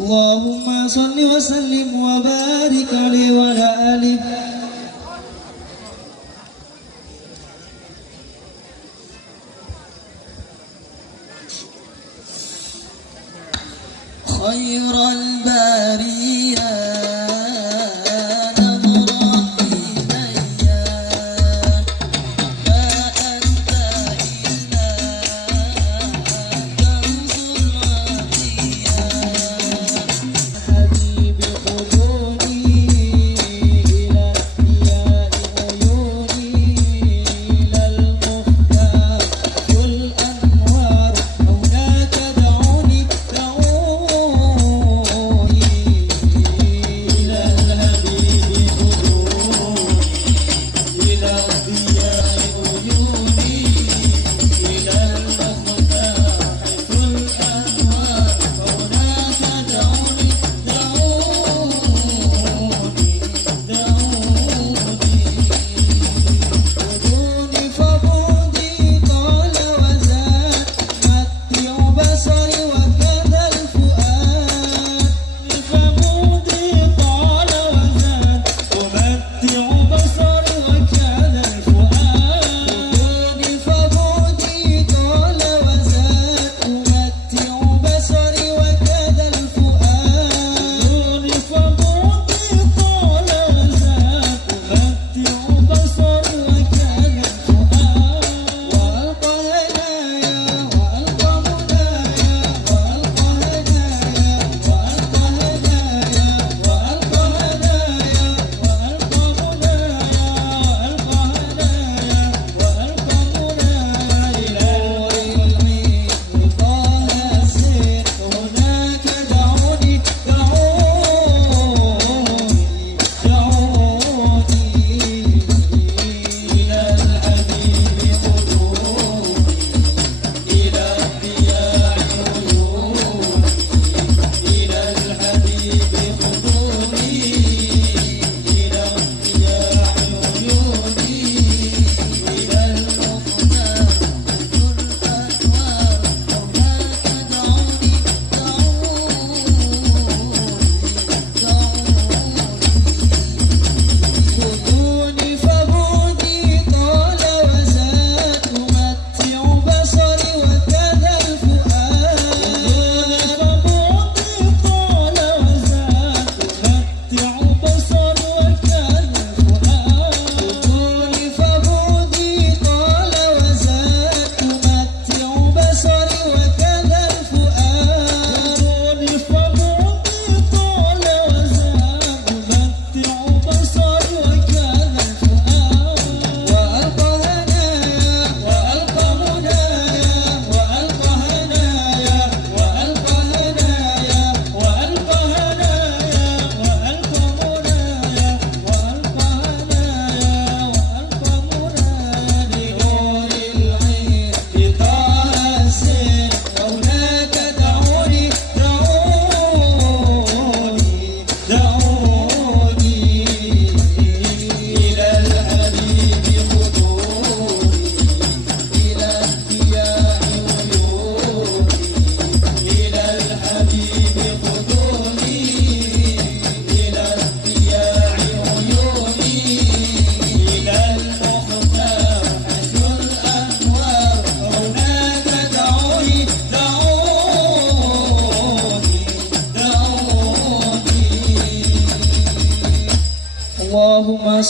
Allahumma salli wa sallim wa barik alaihi wa ala alihi. Khairal bariyah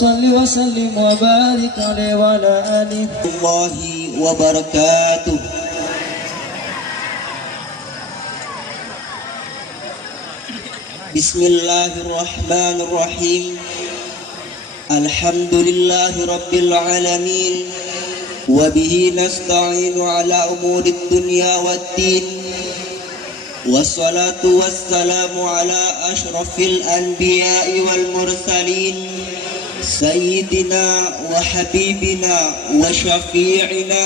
صل وسلم وبارك عليه وعلى آله الله وبركاته. بسم الله الرحمن الرحيم. الحمد لله رب العالمين وبه نستعين على أمور الدنيا والدين والصلاة والسلام على أشرف الأنبياء والمرسلين سيدنا وحبيبنا وشفيعنا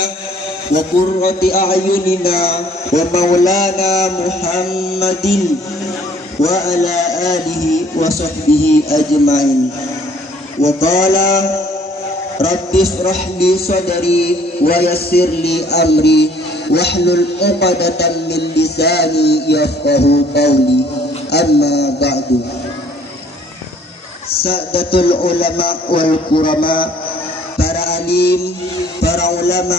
وقرة أعيننا ومولانا محمد وعلى آله وصحبه أجمعين. وقال رب اشرح لي صدري ويسر لي أمري واحلل عقدة من لساني يفقه قولي. أما بعد. Sa'datul ulama wal kurama, para alim, para ulama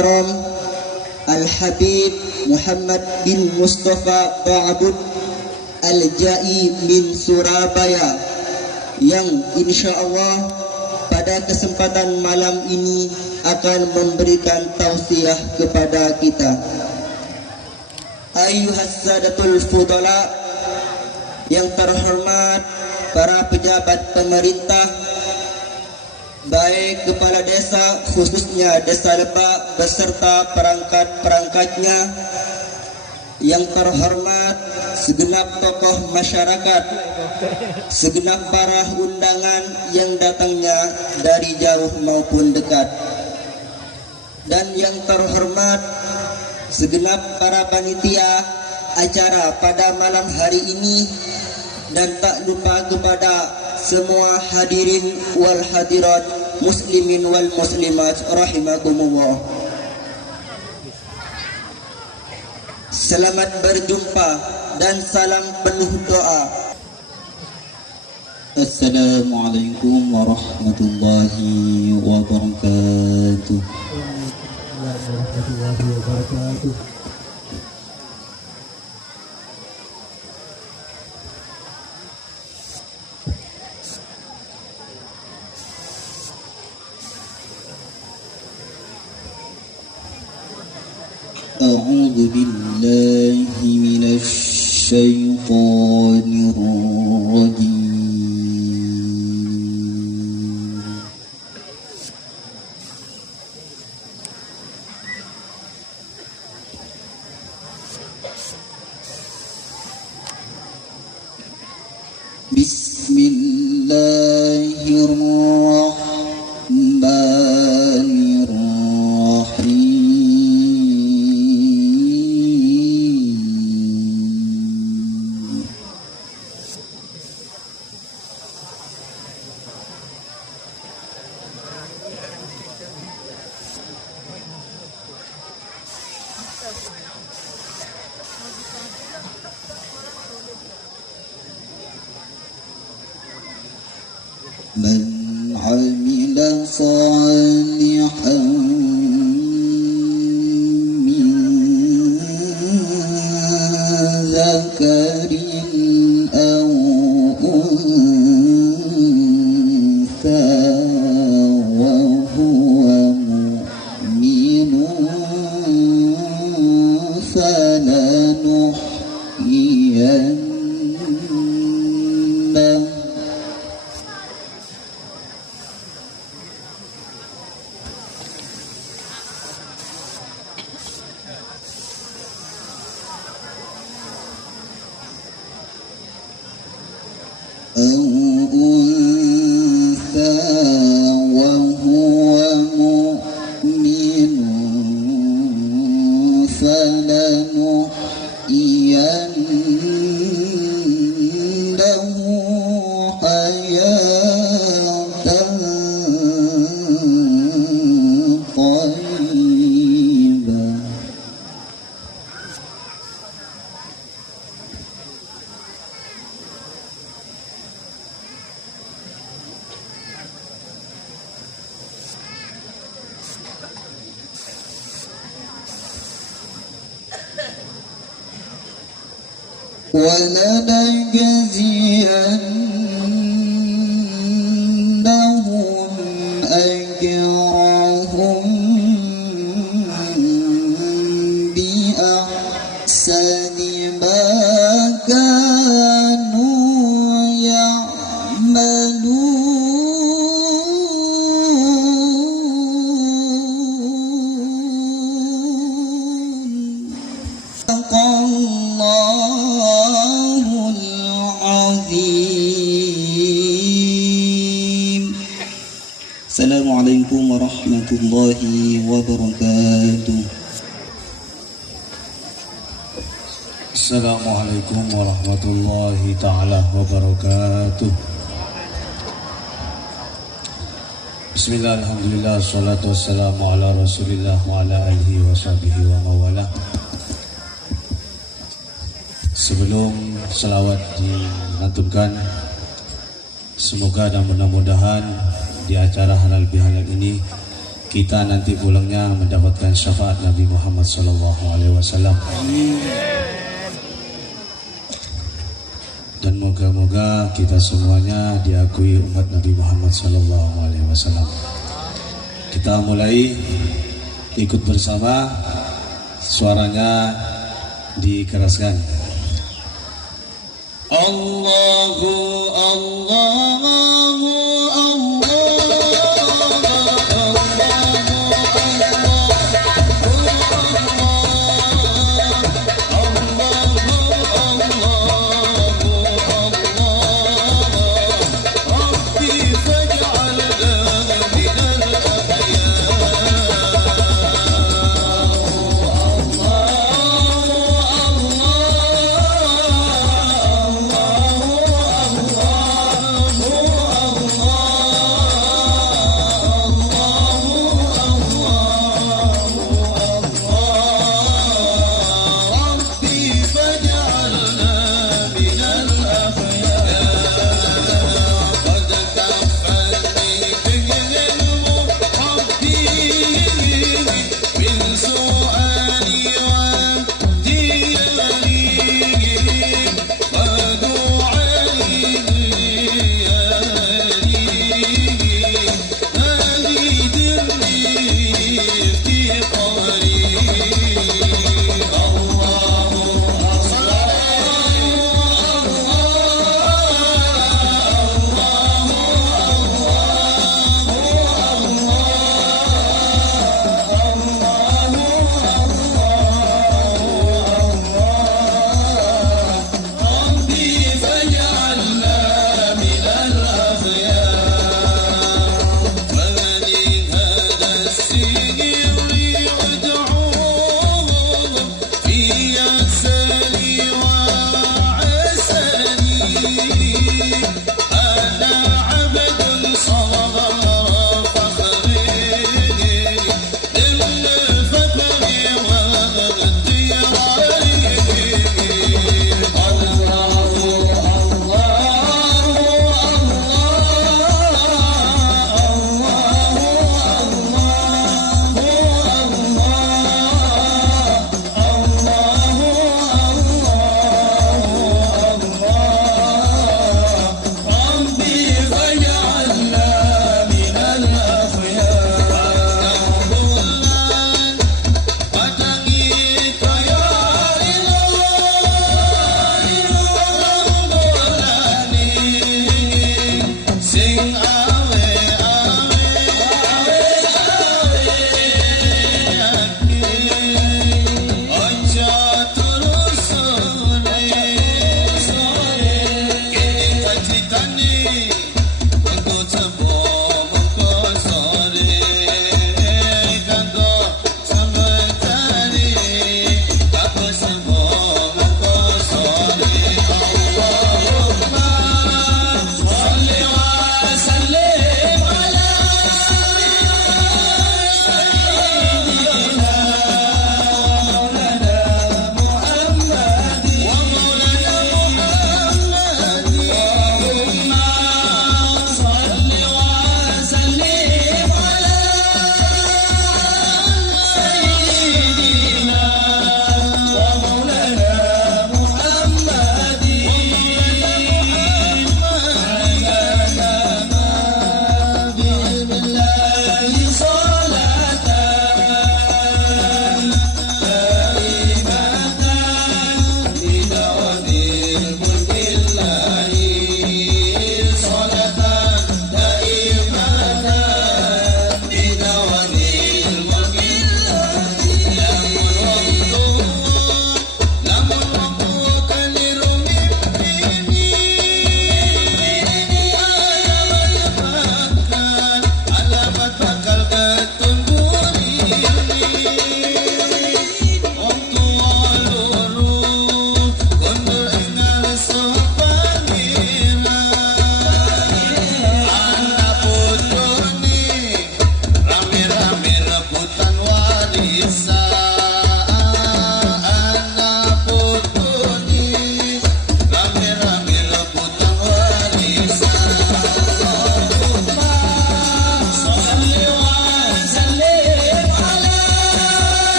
karam, Al-Habib Muhammad bin Mustafa Ba'bud Al-Jai min Surabaya, yang insyaallah pada kesempatan malam ini akan memberikan tausiah kepada kita. Ayyuhas sadatul fudala, yang terhormat para pejabat pemerintah, baik kepala desa khususnya Desa Lebak beserta perangkat-perangkatnya, yang terhormat segenap tokoh masyarakat, segenap para undangan yang datangnya dari jauh maupun dekat, dan yang terhormat segenap para panitia acara pada malam hari ini, dan tak lupa kepada semua hadirin wal hadirat, muslimin wal muslimat rahimakumullah. Selamat berjumpa dan salam penuh doa. Assalamualaikum warahmatullahi wabarakatuh. أعوذ بالله من الشيطان الرجيم. بسم الله الرحمن الرحيم. من عمل صالحا من ذكر أو أنثى وهو مؤمن فلنحيينه أو أنثى وهو مؤمن فلنحيينه حياة طيبة. ولنجزينهم Assalamualaikum warahmatullahi wabarakatuh. Assalamualaikum warahmatullahi ta'ala wabarakatuh. Bismillah, alhamdulillah, salatu wassalamu ala rasulillah wa ala alihi wa sahbihi wa mawala. Sebelum selawat dilantunkan, semoga dan mudah-mudahan di acara halal bihalal ini kita nanti pulangnya mendapatkan syafaat Nabi Muhammad SAW. Dan moga-moga kita semuanya diakui umat Nabi Muhammad SAW. Kita mulai ikut bersama, suaranya dikeraskan. Allahu Allahu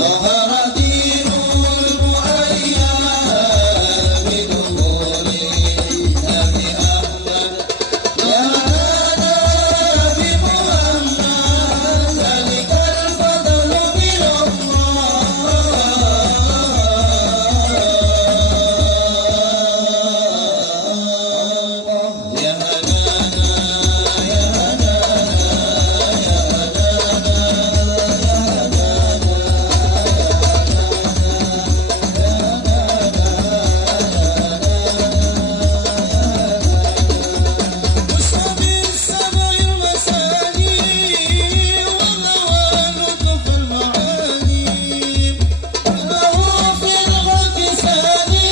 ظهر دين المؤيد بظهور النبي أحمد يا هدانا بمحمد ذلك الفضل من الله يا هدانا يا وصل السماء المساني والنوال لطف المعاني له في الغد ثاني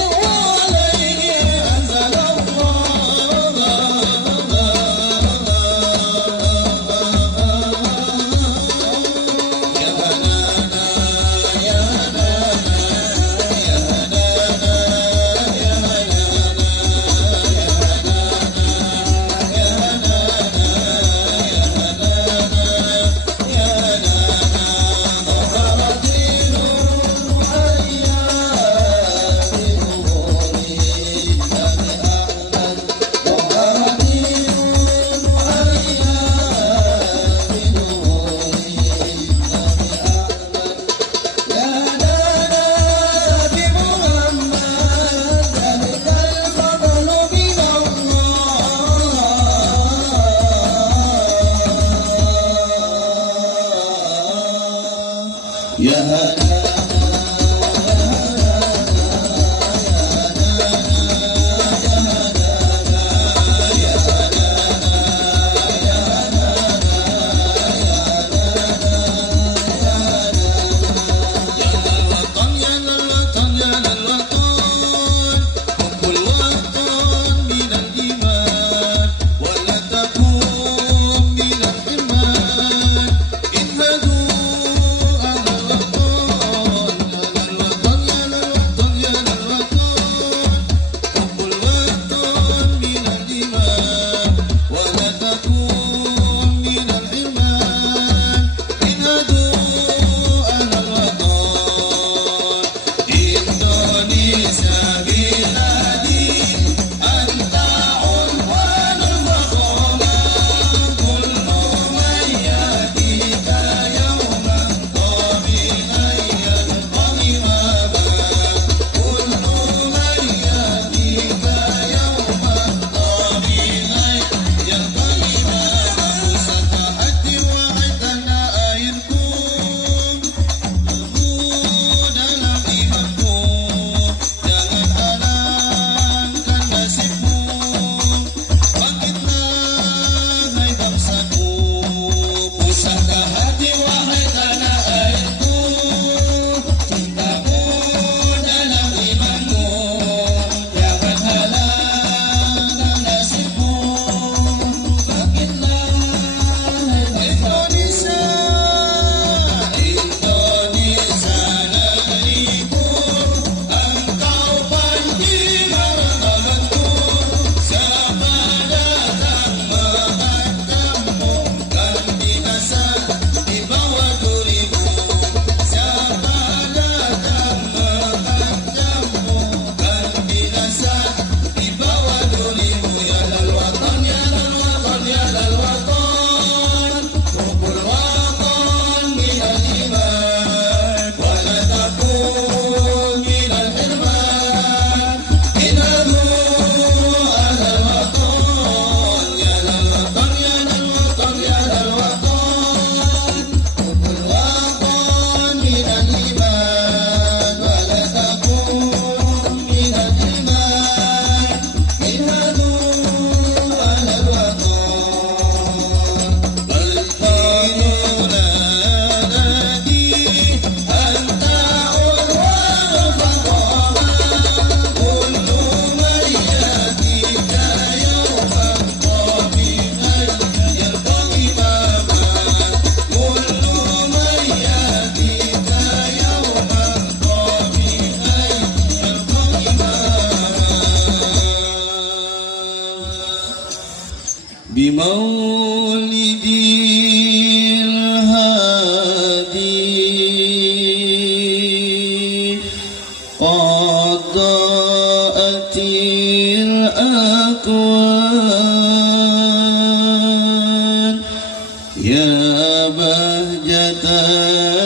وعليه أنزل الله يا هنانا يا هنانا يا هنانا يا هنانا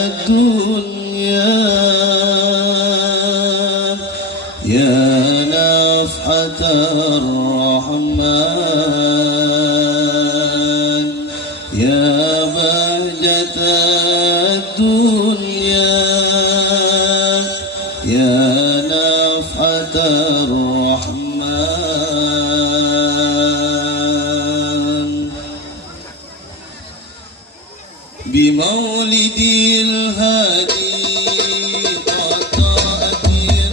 الدنيا يا نفحة الرحمن يا بهجة الدنيا يا نفحة الرحمن بمولد الهادي قد ضاءت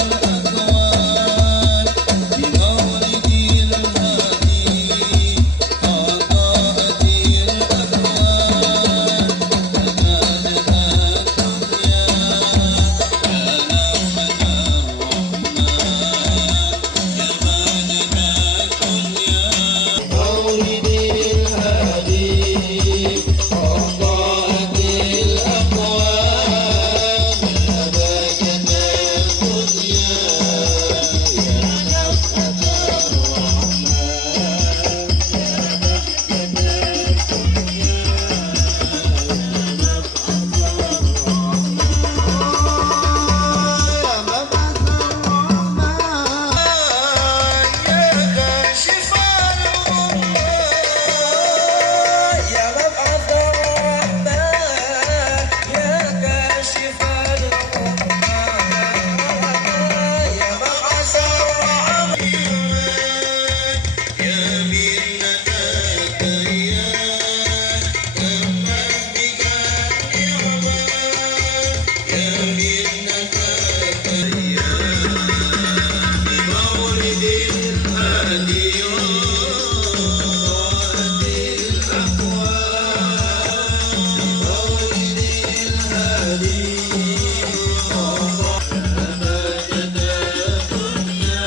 الأكوان بمولد الهادي قد ضاءت الأكوان فكانت الدنيا يا نفحة الرحمن يا بهجة الدنيا مولد الهادي قد ضاءت الأكوان يا بهجة الدنيا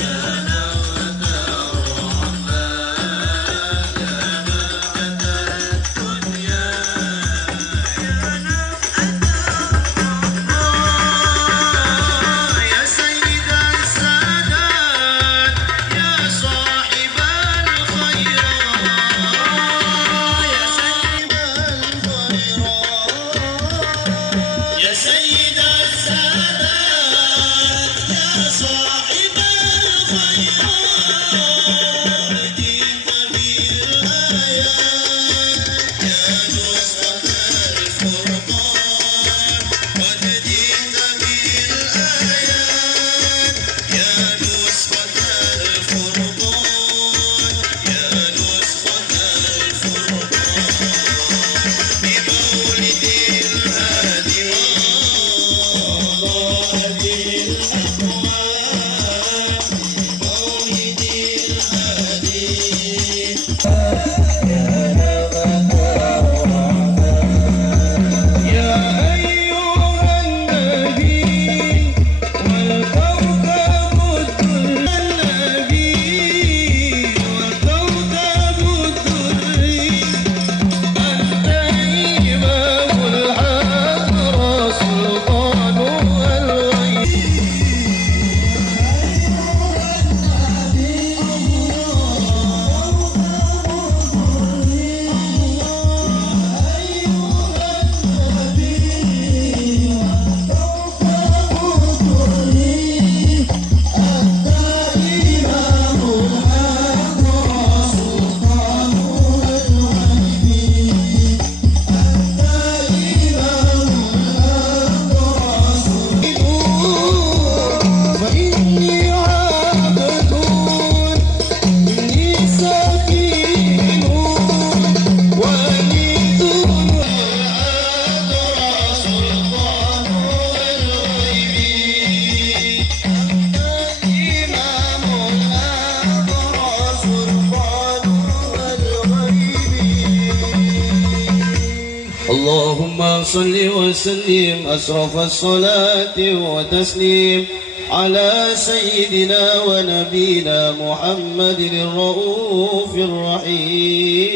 يا نفحة اللهم صل وسلم أشرف الصلاة وتسليم على سيدنا ونبينا محمد الرؤوف الرحيم.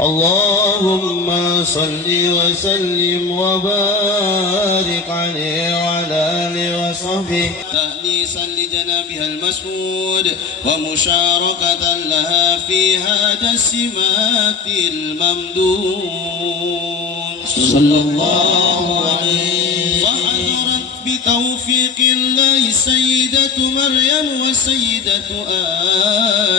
اللهم صل وسلم وبارك عليه وعلى آله وصحبه تأنيسا لجنابها المسعود ومشاركة لها في هذا السمات الممدود. صلى الله عليه. فحضرت بتوفيق الله سيدة مريم وسيدة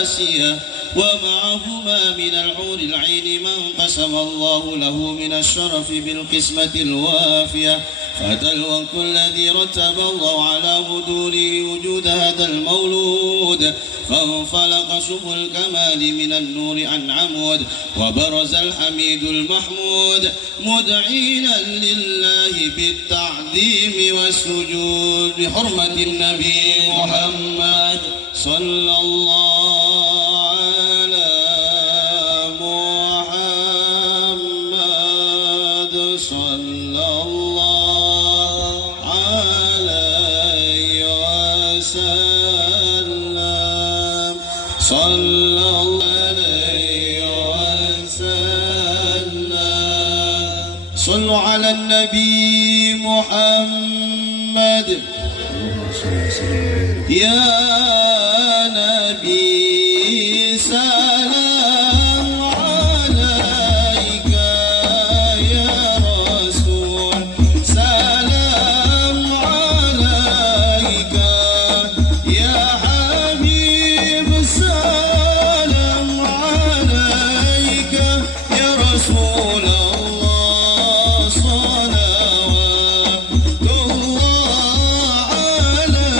آسيا ومعهما من الحور العين من قسم الله له من الشرف بالقسمة الوافية، فأتى الوقت الذي رتب الله على بدوره وجود هذا المولود، فانفلق سبل الكمال من النور عن عمود، وبرز الحميد المحمود مدعينا لله بالتعظيم والسجود بحرمة النبي محمد صلى الله على محمد صلى الله عليه وسلم صلى الله عليه وسلم. صلوا على النبي محمد يا نبي سلام عليك، يا رسول سلام عليك، يا حبيب سلام عليك، يا رسول الله صلوات الله عليك.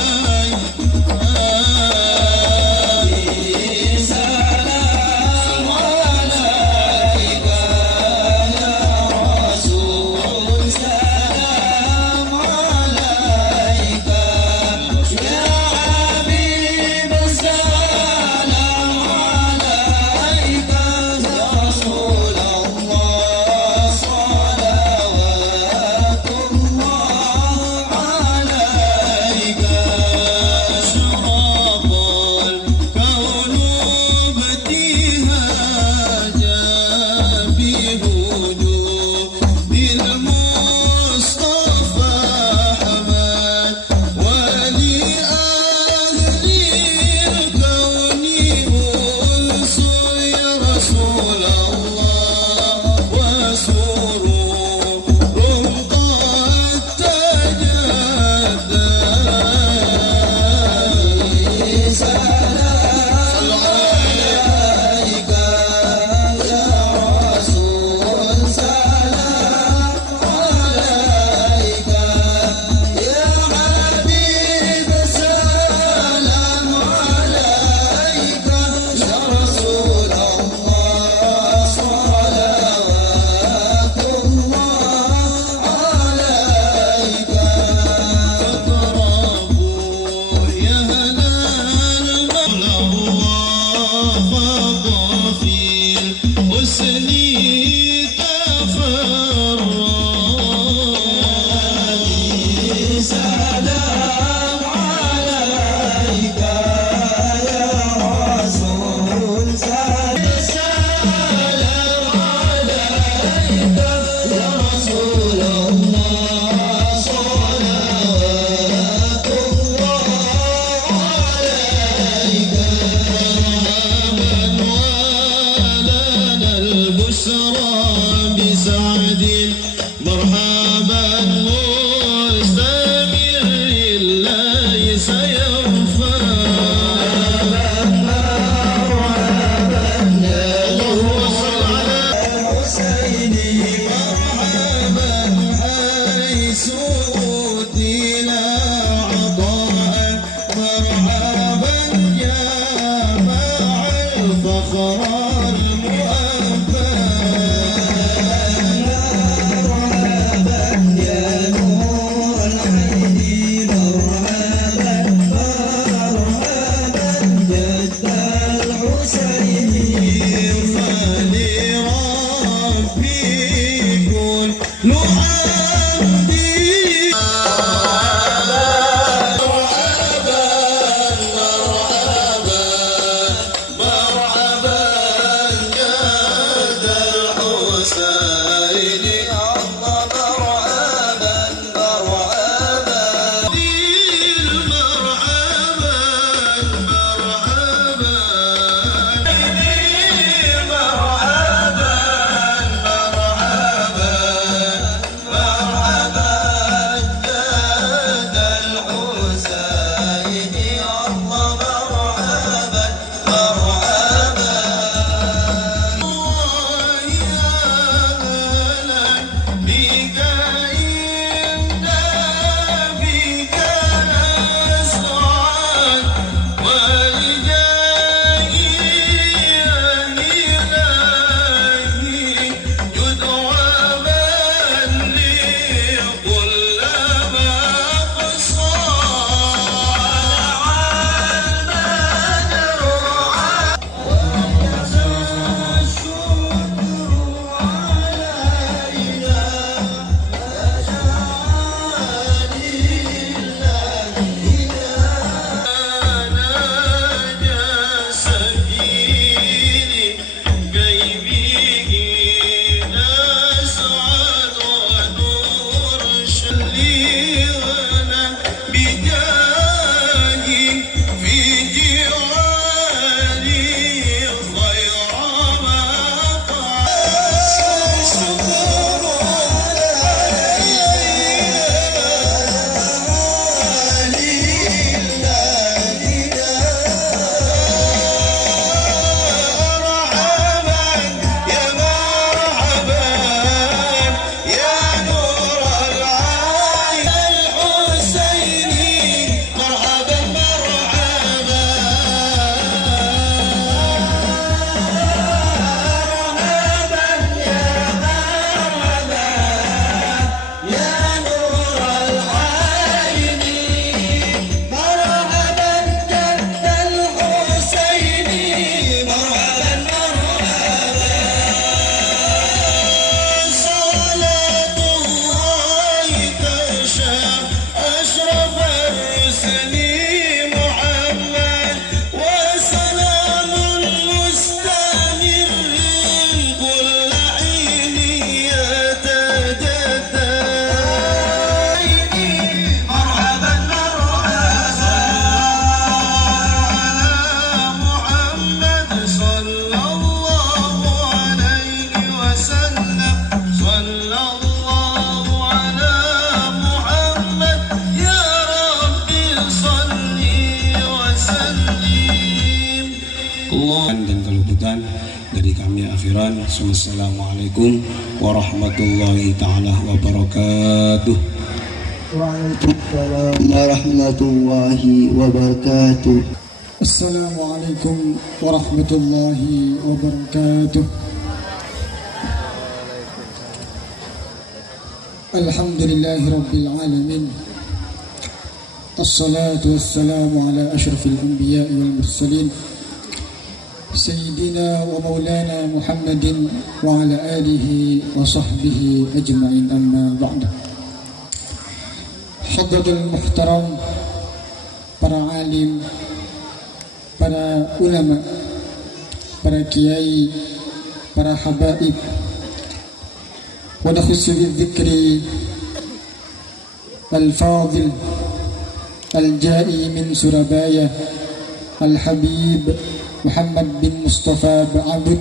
sekalian, Assalamualaikum warahmatullahi ta'ala wabarakatuh. Waalaikumsalam warahmatullahi wabarakatuh. Assalamualaikum warahmatullahi wabarakatuh. Alhamdulillahi rabbil alamin. Assalatu wassalamu ala ashrafil anbiya'i wal mursalin Sayyidina wa maulana Muhammadin wa ala alihi wa sahbihi ajma'in, amma ba'da. Hadratul muhtaram, para alim, para ulama, para kiai, para habaib, wa nakhussu bidzikri al-fadil al-ja'i min Surabaya, Al-Habib Muhammad bin Mustafa Ba'abud,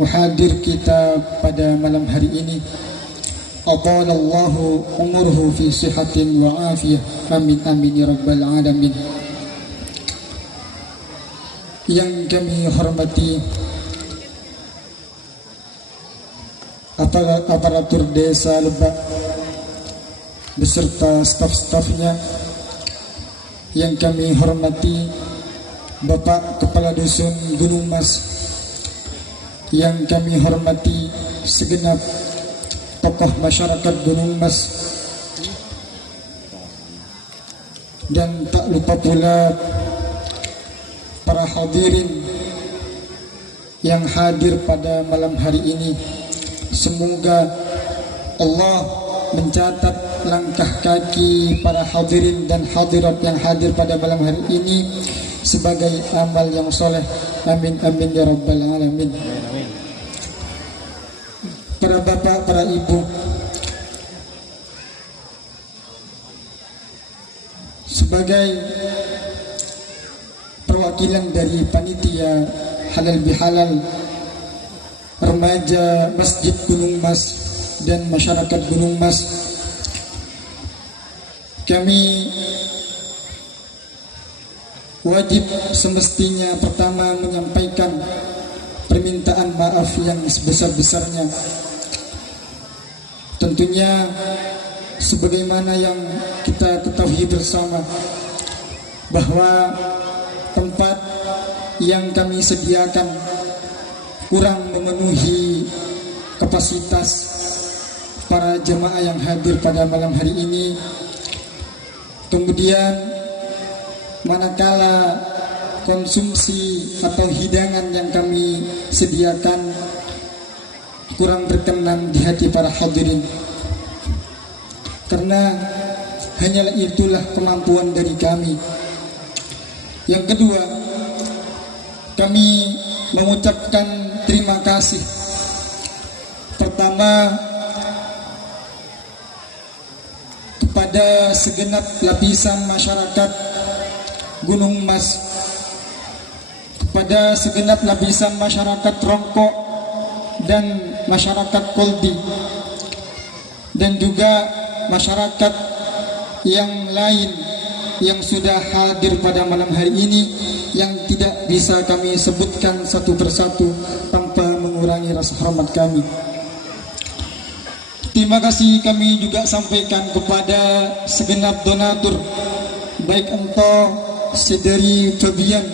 muhadir kita pada malam hari ini. Atalallahu umurhu fi sihatin wa afiyah. Amin amin ya rabbal alamin. Yang kami hormati aparatur desa Lebak beserta staf-stafnya, yang kami hormati Bapak Kepala Dusun Gunung Mas, yang kami hormati segenap tokoh masyarakat Gunung Mas, dan tak lupa pula para hadirin yang hadir pada malam hari ini. Semoga Allah mencatat langkah kaki para hadirin dan hadirat yang hadir pada malam hari ini sebagai amal yang soleh. Amin amin ya rabbal alamin. Para bapak, para ibu, sebagai perwakilan dari panitia halal bihalal remaja Masjid Gunung Mas dan masyarakat Gunung Mas, kami wajib semestinya pertama menyampaikan permintaan maaf yang sebesar-besarnya. Tentunya sebagaimana yang kita ketahui bersama bahwa tempat yang kami sediakan kurang memenuhi kapasitas para jemaah yang hadir pada malam hari ini. Kemudian manakala konsumsi atau hidangan yang kami sediakan kurang berkenan di hati para hadirin, karena hanyalah itulah kemampuan dari kami. Yang kedua, kami mengucapkan terima kasih pertama kepada segenap lapisan masyarakat Gunung Mas, kepada segenap lapisan masyarakat Rongkok dan masyarakat Koldi, dan juga masyarakat yang lain yang sudah hadir pada malam hari ini, yang tidak bisa kami sebutkan satu persatu tanpa mengurangi rasa hormat kami. Terima kasih kami juga sampaikan kepada segenap donatur, baik entah sedari Tobian,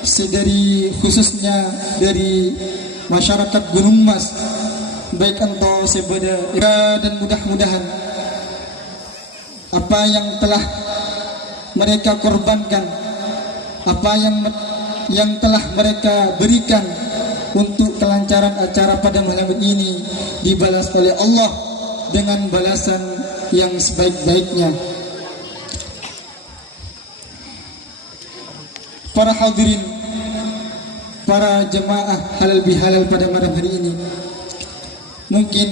sedari khususnya dari masyarakat Gunung Mas, baik entah sebeda, dan mudah-mudahan apa yang telah mereka korbankan, apa yang telah mereka berikan untuk kelancaran acara pada malam ini dibalas oleh Allah dengan balasan yang sebaik-baiknya. Para hadirin, para jemaah halal bihalal pada malam hari ini, mungkin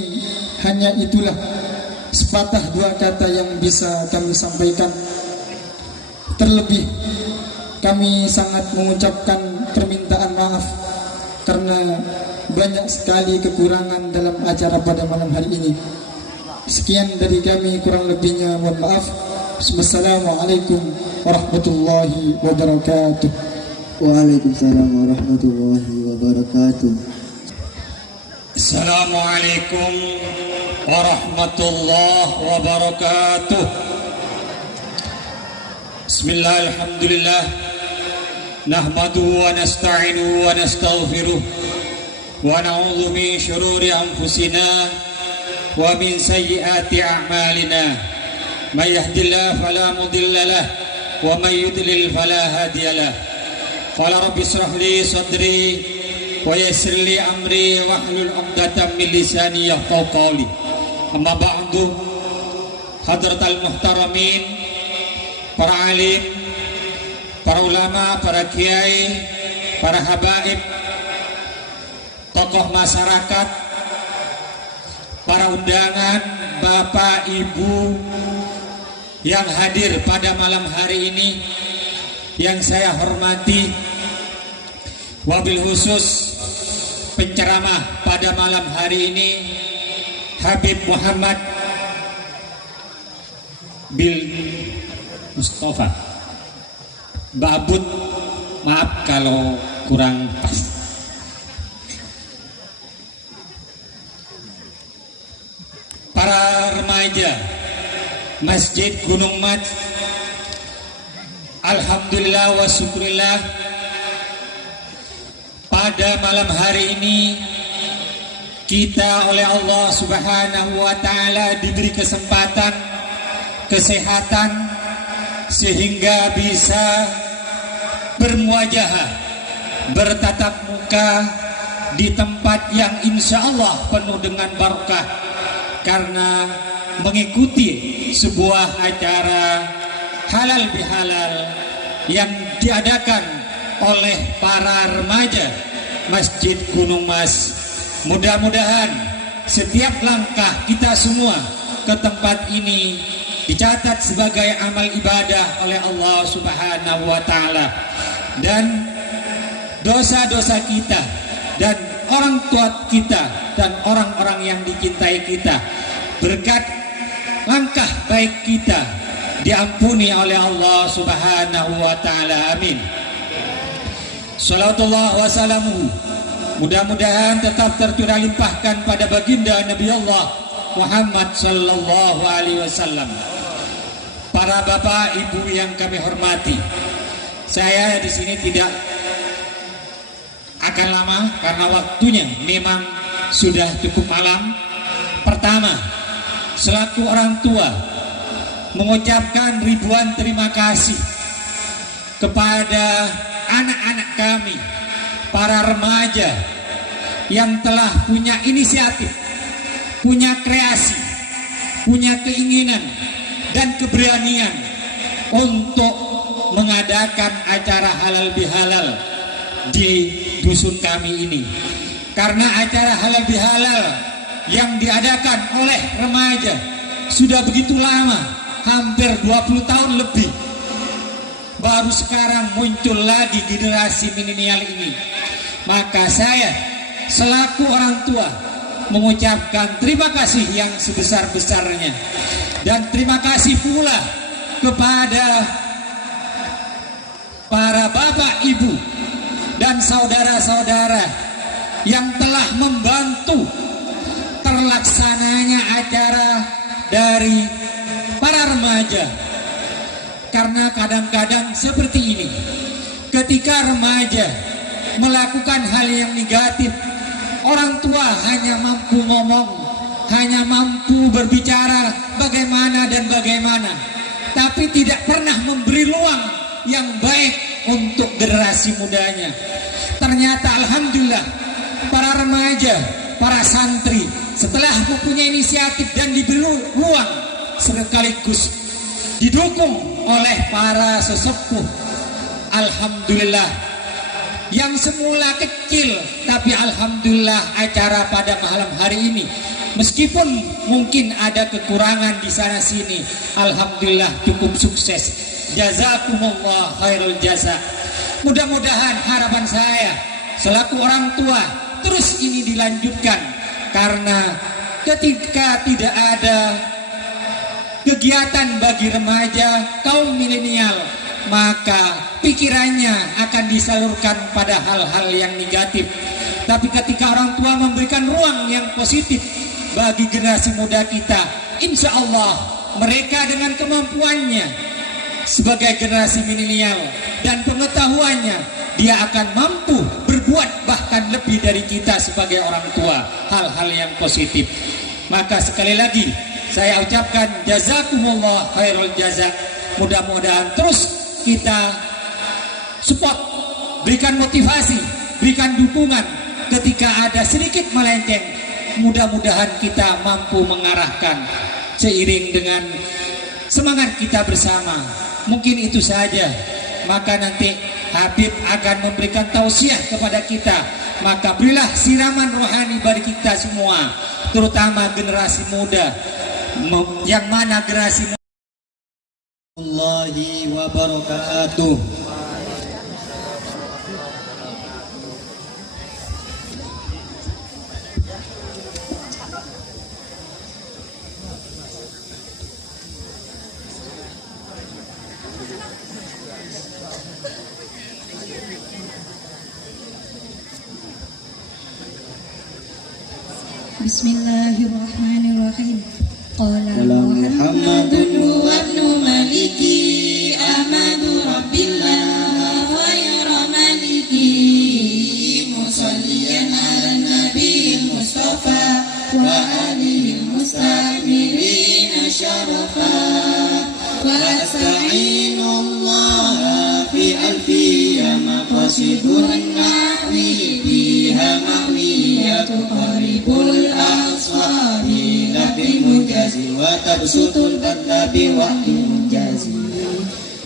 hanya itulah sepatah dua kata yang bisa kami sampaikan. Terlebih kami sangat mengucapkan permintaan maaf karena banyak sekali kekurangan dalam acara pada malam hari ini. Sekian dari kami, kurang lebihnya mohon maaf. Wassalamualaikum warahmatullahi wabarakatuh. Waalaikumsalam warahmatullahi wabarakatuh. Assalamualaikum warahmatullahi wabarakatuh. Bismillah, alhamdulillah, nahmaduhu wa nasta'inuhu wa nastaghfiruh wa na'udzu min syururi anfusina wa min sayyiati a'malina. May yahdihillahu fala mudilla lahu wa may yudlil fala hadiya lahu. Qala rabbi ishrah li sadri wa yassir li amri wahlul 'uqdatam min lisani yafqahu qawli. Amma ba'du, hadratal muhtaramin, para alim, para ulama, para kiai, para habaib, tokoh masyarakat, para undangan, bapak, ibu yang hadir pada malam hari ini yang saya hormati, wabil khusus penceramah pada malam hari ini Habib Muhammad bin Mustafa Babut, maaf kalau kurang pas. Para remaja Masjid Gunung Mat, alhamdulillah wa syukurillah, pada malam hari ini kita oleh Allah Subhanahu wa ta'ala diberi kesempatan, kesehatan, sehingga bisa bermuajahah, bertatap muka di tempat yang insya Allah penuh dengan barakah, karena mengikuti sebuah acara halal bihalal yang diadakan oleh para remaja Masjid Gunung Mas. Mudah-mudahan setiap langkah kita semua ke tempat ini dicatat sebagai amal ibadah oleh Allah Subhanahu wa ta'ala, dan dosa-dosa kita dan orang tua kita dan orang-orang yang dicintai kita, berkat langkah baik kita, diampuni oleh Allah Subhanahu wa ta'ala. Amin. Salatullah wa salamuhu, mudah-mudahan tetap tercurah limpahkan pada baginda Nabi Allah Muhammad sallallahu alaihi wasallam. Para bapak ibu yang kami hormati, saya di sini tidak akan lama karena waktunya memang sudah cukup malam. Pertama, selaku orang tua mengucapkan ribuan terima kasih kepada anak-anak kami, para remaja yang telah punya inisiatif, punya kreasi, punya keinginan dan keberanian untuk mengadakan acara halal bihalal di dusun kami ini. Karena acara halal bihalal yang diadakan oleh remaja sudah begitu lama, hampir 20 tahun lebih, baru sekarang muncul lagi generasi milenial ini. Maka saya selaku orang tua mengucapkan terima kasih yang sebesar-besarnya, dan terima kasih pula kepada para bapak, ibu, dan saudara-saudara yang telah membantu terlaksananya acara dari para remaja. Karena kadang-kadang seperti ini, ketika remaja melakukan hal yang negatif, orang tua hanya mampu ngomong, hanya mampu berbicara bagaimana dan bagaimana, tapi tidak pernah memberi ruang yang baik untuk generasi mudanya. Ternyata alhamdulillah para remaja, para santri setelah mempunyai inisiatif dan diberi ruang, sekaligus didukung oleh para sesepuh, alhamdulillah, yang semula kecil, tapi alhamdulillah acara pada malam hari ini, meskipun mungkin ada kekurangan di sana sini, alhamdulillah cukup sukses. Jazakumullah khairul jaza. Mudah-mudahan harapan saya selaku orang tua terus ini dilanjutkan, karena ketika tidak ada kegiatan bagi remaja kaum milenial, maka pikirannya akan disalurkan pada hal-hal yang negatif. Tapi ketika orang tua memberikan ruang yang positif bagi generasi muda kita, insya Allah mereka dengan kemampuannya sebagai generasi milenial dan pengetahuannya, dia akan mampu berbuat bahkan lebih dari kita sebagai orang tua, hal-hal yang positif. Maka sekali lagi saya ucapkan jazakumullah khairul jaza. Mudah-mudahan terus kita support, berikan motivasi, berikan dukungan ketika ada sedikit melenceng. Mudah-mudahan kita mampu mengarahkan seiring dengan semangat kita bersama. Mungkin itu saja. Maka nanti Habib akan memberikan tausiah kepada kita. Maka berilah siraman rohani bagi kita semua, terutama generasi muda, yang mana generasi muda Allahi wa barakatuh. Bismillahirrahmanirrahim. Qala Muhammadun huwa ibnu maliki ahmadu rabbillah khairu maliki musalliyan ala nabiyil mustafa wa alihi mustakmirin syarafa wa asta'inu Allah fi alfiyya maqasidun nahwi biha ma'wiyatu qaribul asfari lafi mujazi wa tabsutul kadlabi wa mujazi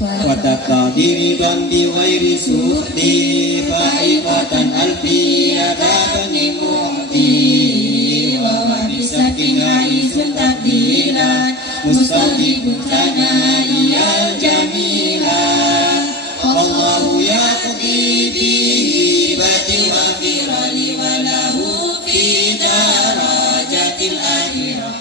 wa taqdiri bambi wairi suhdi fa'iqatan alfiyatan mu'ti wa wabisakin aizun takdiran mustaqibun tana'iyal jamilan Allahu yaqdi bihi bati wa firali wa lahu fi darajatil akhirah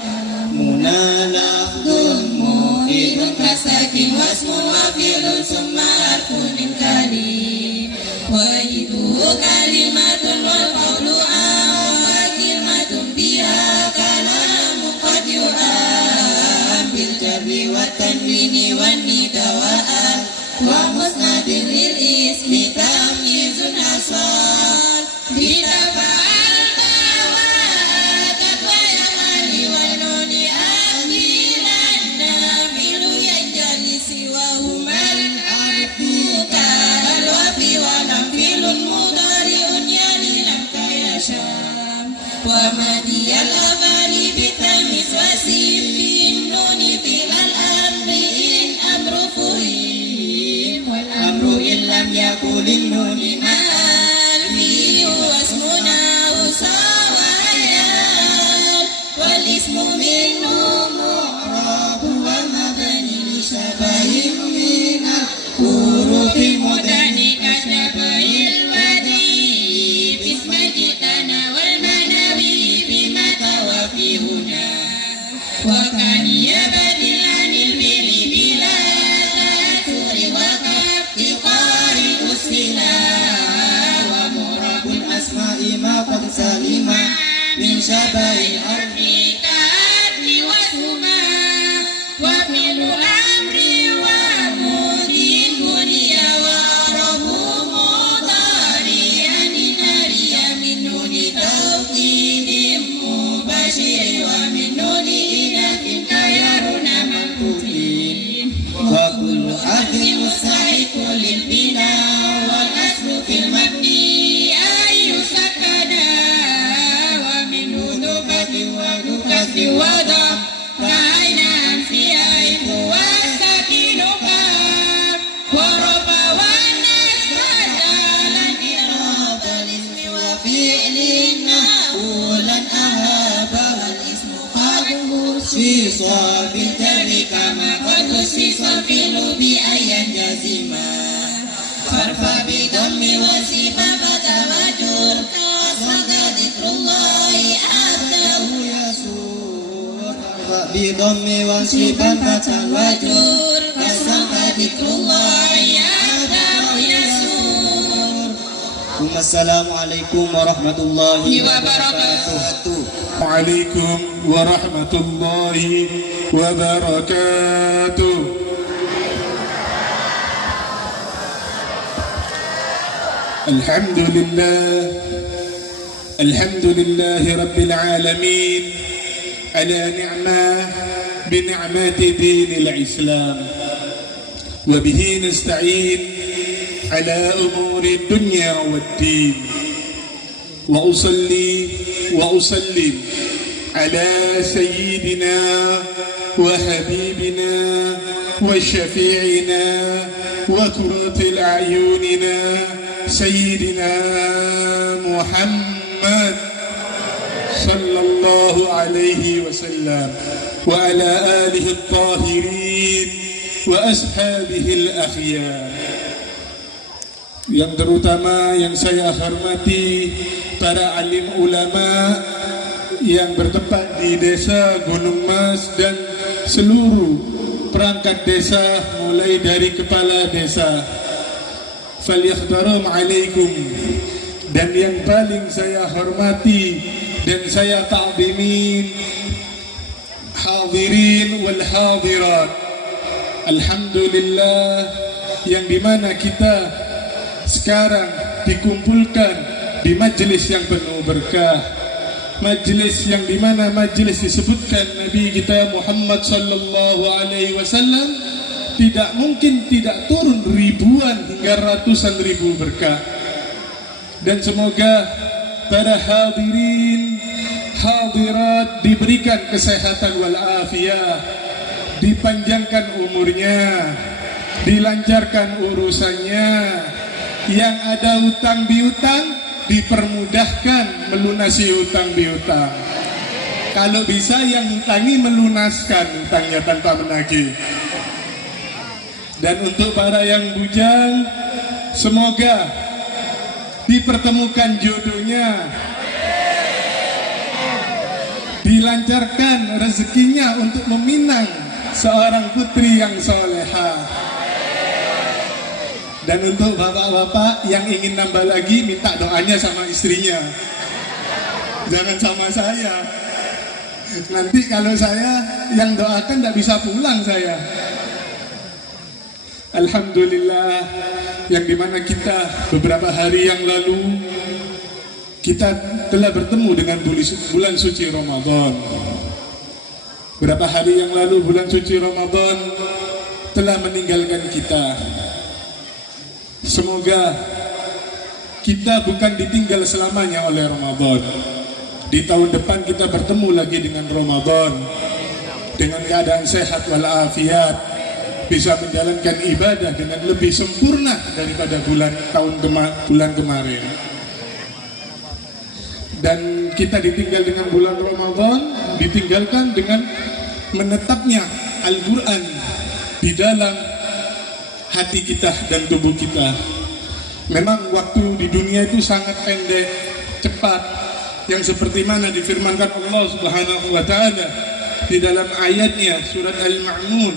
munalafdun mu'idun kasakin wasmun wa fi'lun summa arfunin kalim wa idu kalimatun wal qawlu wa kalimatun biha kalamun qad yu'am bil jarri wa tanwini wa nidawa'an wa musnadin lil ismi tamyizun asal bila fa'alta wa katwa yamani wa nuni amilan namilu yanjalisi wa human arfuka alwafi wa nafilun mudari'un yalilam kayasham wa madiyal amali bitamis wa simin nuni filal amri in amru fuhim wal amru illam yakulin nuni ma'alfi wasmuna usawayal wal ismu minhu mu'rabu wa mabani li syabahim minal hurufi mudani kasyabail wadi bismajitana wal manawi bima tawafi huna wa kaniya badilanil bili bila ta'aturi wa kaftiqari usila wa murabul asma'i ma qad salima min syabail ardi ka'adni wa suma wa milu amri wa mudin bunia wa arabu mudari anin ariya min nuni tawkidim mubashiri wa min nuni inatin kayaruna mamputin wa kullu adhin mustahiku lil bina wal aslu fil mabni ayu sakana wa min hudubati wa dukati wa dam ka'aina anfi aitu wa sakinuka wa roba wa nasba jalan irabal ismi wa fi'lina ulan ahaba wal ismu qaduhu sisa bil jarri kama qadu sisa fil bi ayan jazima farfa bi dhammi wa sifa fatawajur kasraga dhikrullahi abdahu yasur farfa bi dhammi wa sifa fatawajur kasraga dhikrullahi abdahu yasur Assalamualaikum warahmatullahi wabarakatuh. وعليكم ورحمة الله وبركاته. الحمد لله رب العالمين على نعمة بنعمة دين الإسلام، وبه نستعين على أمور الدنيا والدين، وأصلي وأسلم على سيدنا وحبيبنا وشفيعنا وقرة الأعيننا سيدنا محمد صلى الله عليه وسلم وعلى آله الطاهرين وأصحابه الأخيار. Yang terutama yang saya hormati para alim ulama yang bertempat di desa Gunung Mas dan seluruh perangkat desa mulai dari kepala desa. Falyahdarum alaikum. Dan yang paling saya hormati dan saya ta'zimin hadirin wal hadirat. Alhamdulillah yang dimana kita sekarang dikumpulkan di majelis yang penuh berkah, majelis yang dimana majelis disebutkan Nabi kita Muhammad sallallahu alaihi wasallam tidak mungkin tidak turun ribuan hingga ratusan ribu berkah. Dan semoga para hadirin hadirat diberikan kesehatan wal afiyah, dipanjangkan umurnya, dilancarkan urusannya. Yang ada hutang piutang dipermudahkan melunasi hutang piutang. Kalau bisa yang hutangi melunaskan hutangnya tanpa menagih. Dan untuk para yang bujang, semoga dipertemukan jodohnya, dilancarkan rezekinya untuk meminang seorang putri yang solehah. Dan untuk bapak-bapak yang ingin nambah lagi, minta doanya sama istrinya, jangan sama saya. Nanti kalau saya yang doakan tidak bisa pulang saya. Alhamdulillah, yang dimana kita beberapa hari yang lalu kita telah bertemu dengan bulan suci Ramadan. Beberapa hari yang lalu bulan suci Ramadan telah meninggalkan kita. Semoga kita bukan ditinggal selamanya oleh Ramadan. Di tahun depan kita bertemu lagi dengan Ramadan dengan keadaan sehat walafiat, bisa menjalankan ibadah dengan lebih sempurna daripada bulan kemarin. Dan kita ditinggal dengan bulan Ramadan, ditinggalkan dengan menetapnya Al-Quran di dalam hati kita dan tubuh kita. Memang waktu di dunia itu sangat pendek, cepat, yang seperti mana difirmankan Allah Subhanahu wa taala di dalam ayatnya surat Al-Ma'mun.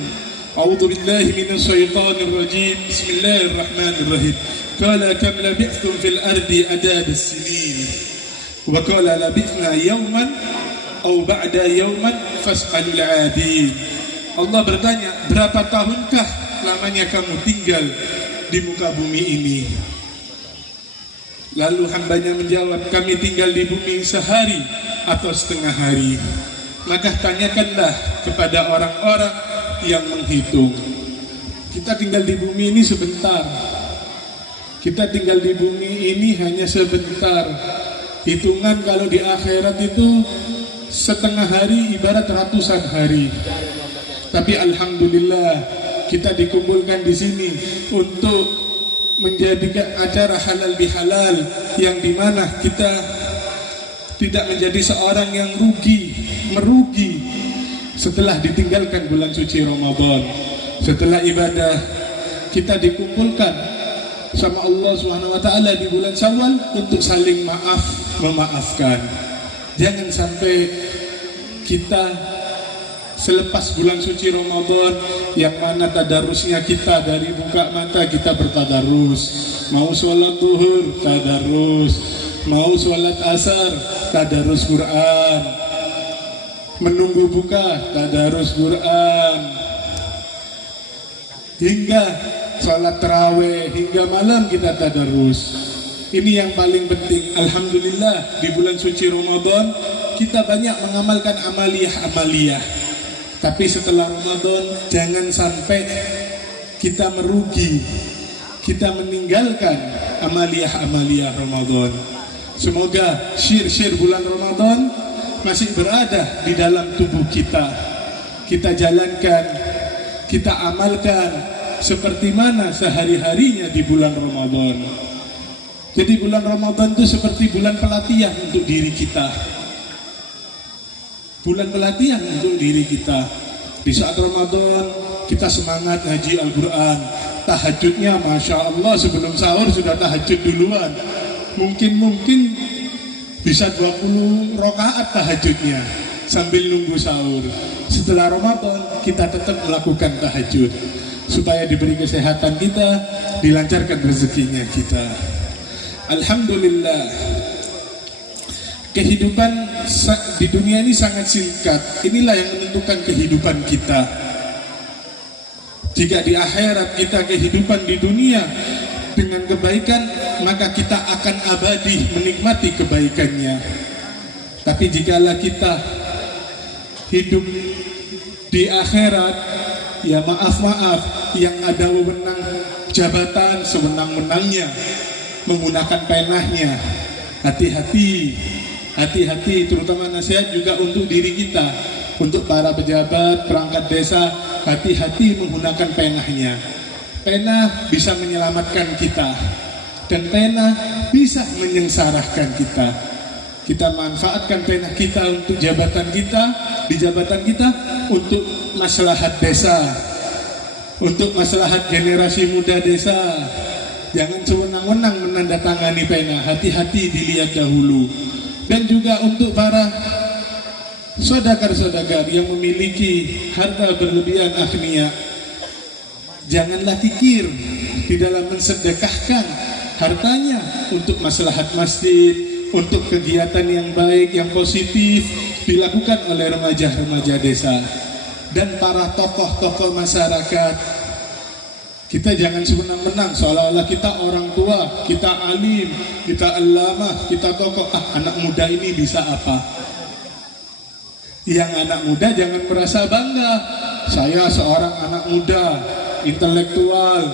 A'udzu billahi minasyaitonir rajim. Bismillahirrahmanirrahim. Qala kam labithtum fil ardi adad as-sinin. Wa qala labithna yawman aw ba'da yawman fas'alul 'adin. Allah bertanya, berapa tahunkah lamanya kamu tinggal di muka bumi ini? Lalu hambanya menjawab, kami tinggal di bumi sehari atau setengah hari. Maka tanyakanlah kepada orang-orang yang menghitung. Kita tinggal di bumi ini sebentar. Kita tinggal di bumi ini hanya sebentar. Hitungan kalau di akhirat itu setengah hari ibarat ratusan hari. Tapi alhamdulillah kita dikumpulkan di sini untuk menjadikan acara halal bihalal yang dimana kita tidak menjadi seorang yang merugi setelah ditinggalkan bulan suci Ramadan. Setelah ibadah kita dikumpulkan sama Allah Subhanahu wa taala di bulan Syawal untuk saling memaafkan. Jangan sampai kita selepas bulan suci Ramadan, yang mana tadarusnya kita dari buka mata kita bertadarus, mau sholat duhur tadarus, mau sholat asar tadarus Quran, menunggu buka tadarus Quran, hingga sholat tarawih, hingga malam kita tadarus. Ini yang paling penting. Alhamdulillah di bulan suci Ramadan kita banyak mengamalkan amaliyah. Tapi setelah Ramadan jangan sampai kita merugi, kita meninggalkan amaliyah Ramadan. Semoga syir-syir bulan Ramadan masih berada di dalam tubuh kita. Kita jalankan, kita amalkan seperti mana sehari-harinya di bulan Ramadan. Jadi bulan Ramadan itu seperti bulan pelatihan untuk diri kita. Bulan pelatihan untuk diri kita. Di saat Ramadan kita semangat ngaji Al-Quran. Tahajudnya Masya Allah sebelum sahur sudah tahajud duluan. Mungkin bisa 20 rakaat tahajudnya sambil nunggu sahur. Setelah Ramadan kita tetap melakukan tahajud supaya diberi kesehatan kita, dilancarkan rezekinya kita. Alhamdulillah. Kehidupan di dunia ini sangat singkat. Inilah yang menentukan kehidupan kita. Jika di akhirat kita kehidupan di dunia dengan kebaikan, maka kita akan abadi menikmati kebaikannya. Tapi jikalau kita hidup di akhirat, ya maaf, yang ada wewenang jabatan sewenang-wenangnya, menggunakan penahnya. Hati-hati, terutama nasihat juga untuk diri kita, untuk para pejabat, perangkat desa, hati-hati menggunakan penahnya. Pena bisa menyelamatkan kita, dan pena bisa menyengsarakan kita. Kita manfaatkan pena kita untuk jabatan kita, di jabatan kita, untuk maslahat desa, untuk maslahat generasi muda desa. Jangan sewenang-wenang menandatangani pena, hati-hati dilihat dahulu. Dan juga untuk para saudagar-saudagar yang memiliki harta berlebihan akhnia, janganlah kikir di dalam mensedekahkan hartanya untuk maslahat masjid, untuk kegiatan yang baik, yang positif dilakukan oleh remaja-remaja desa dan para tokoh-tokoh masyarakat. Kita jangan sewenang-wenang seolah-olah kita orang tua, kita alim, kita allamah, kita tokoh. Anak muda ini bisa apa? Yang anak muda jangan merasa bangga. Saya seorang anak muda, intelektual,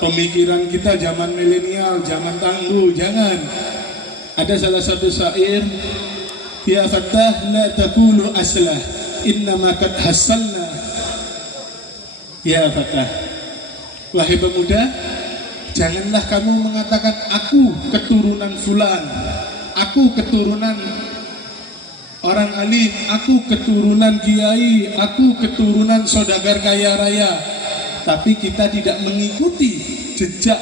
pemikiran kita zaman milenial, zaman tangguh. Jangan. Ada salah satu syair, ya fatah la taqulu aslah, innama qad hasalna. Ya fatah, wahai pemuda, janganlah kamu mengatakan aku keturunan fulan, aku keturunan orang alim, aku keturunan kiai, aku keturunan saudagar kaya raya. Tapi kita tidak mengikuti jejak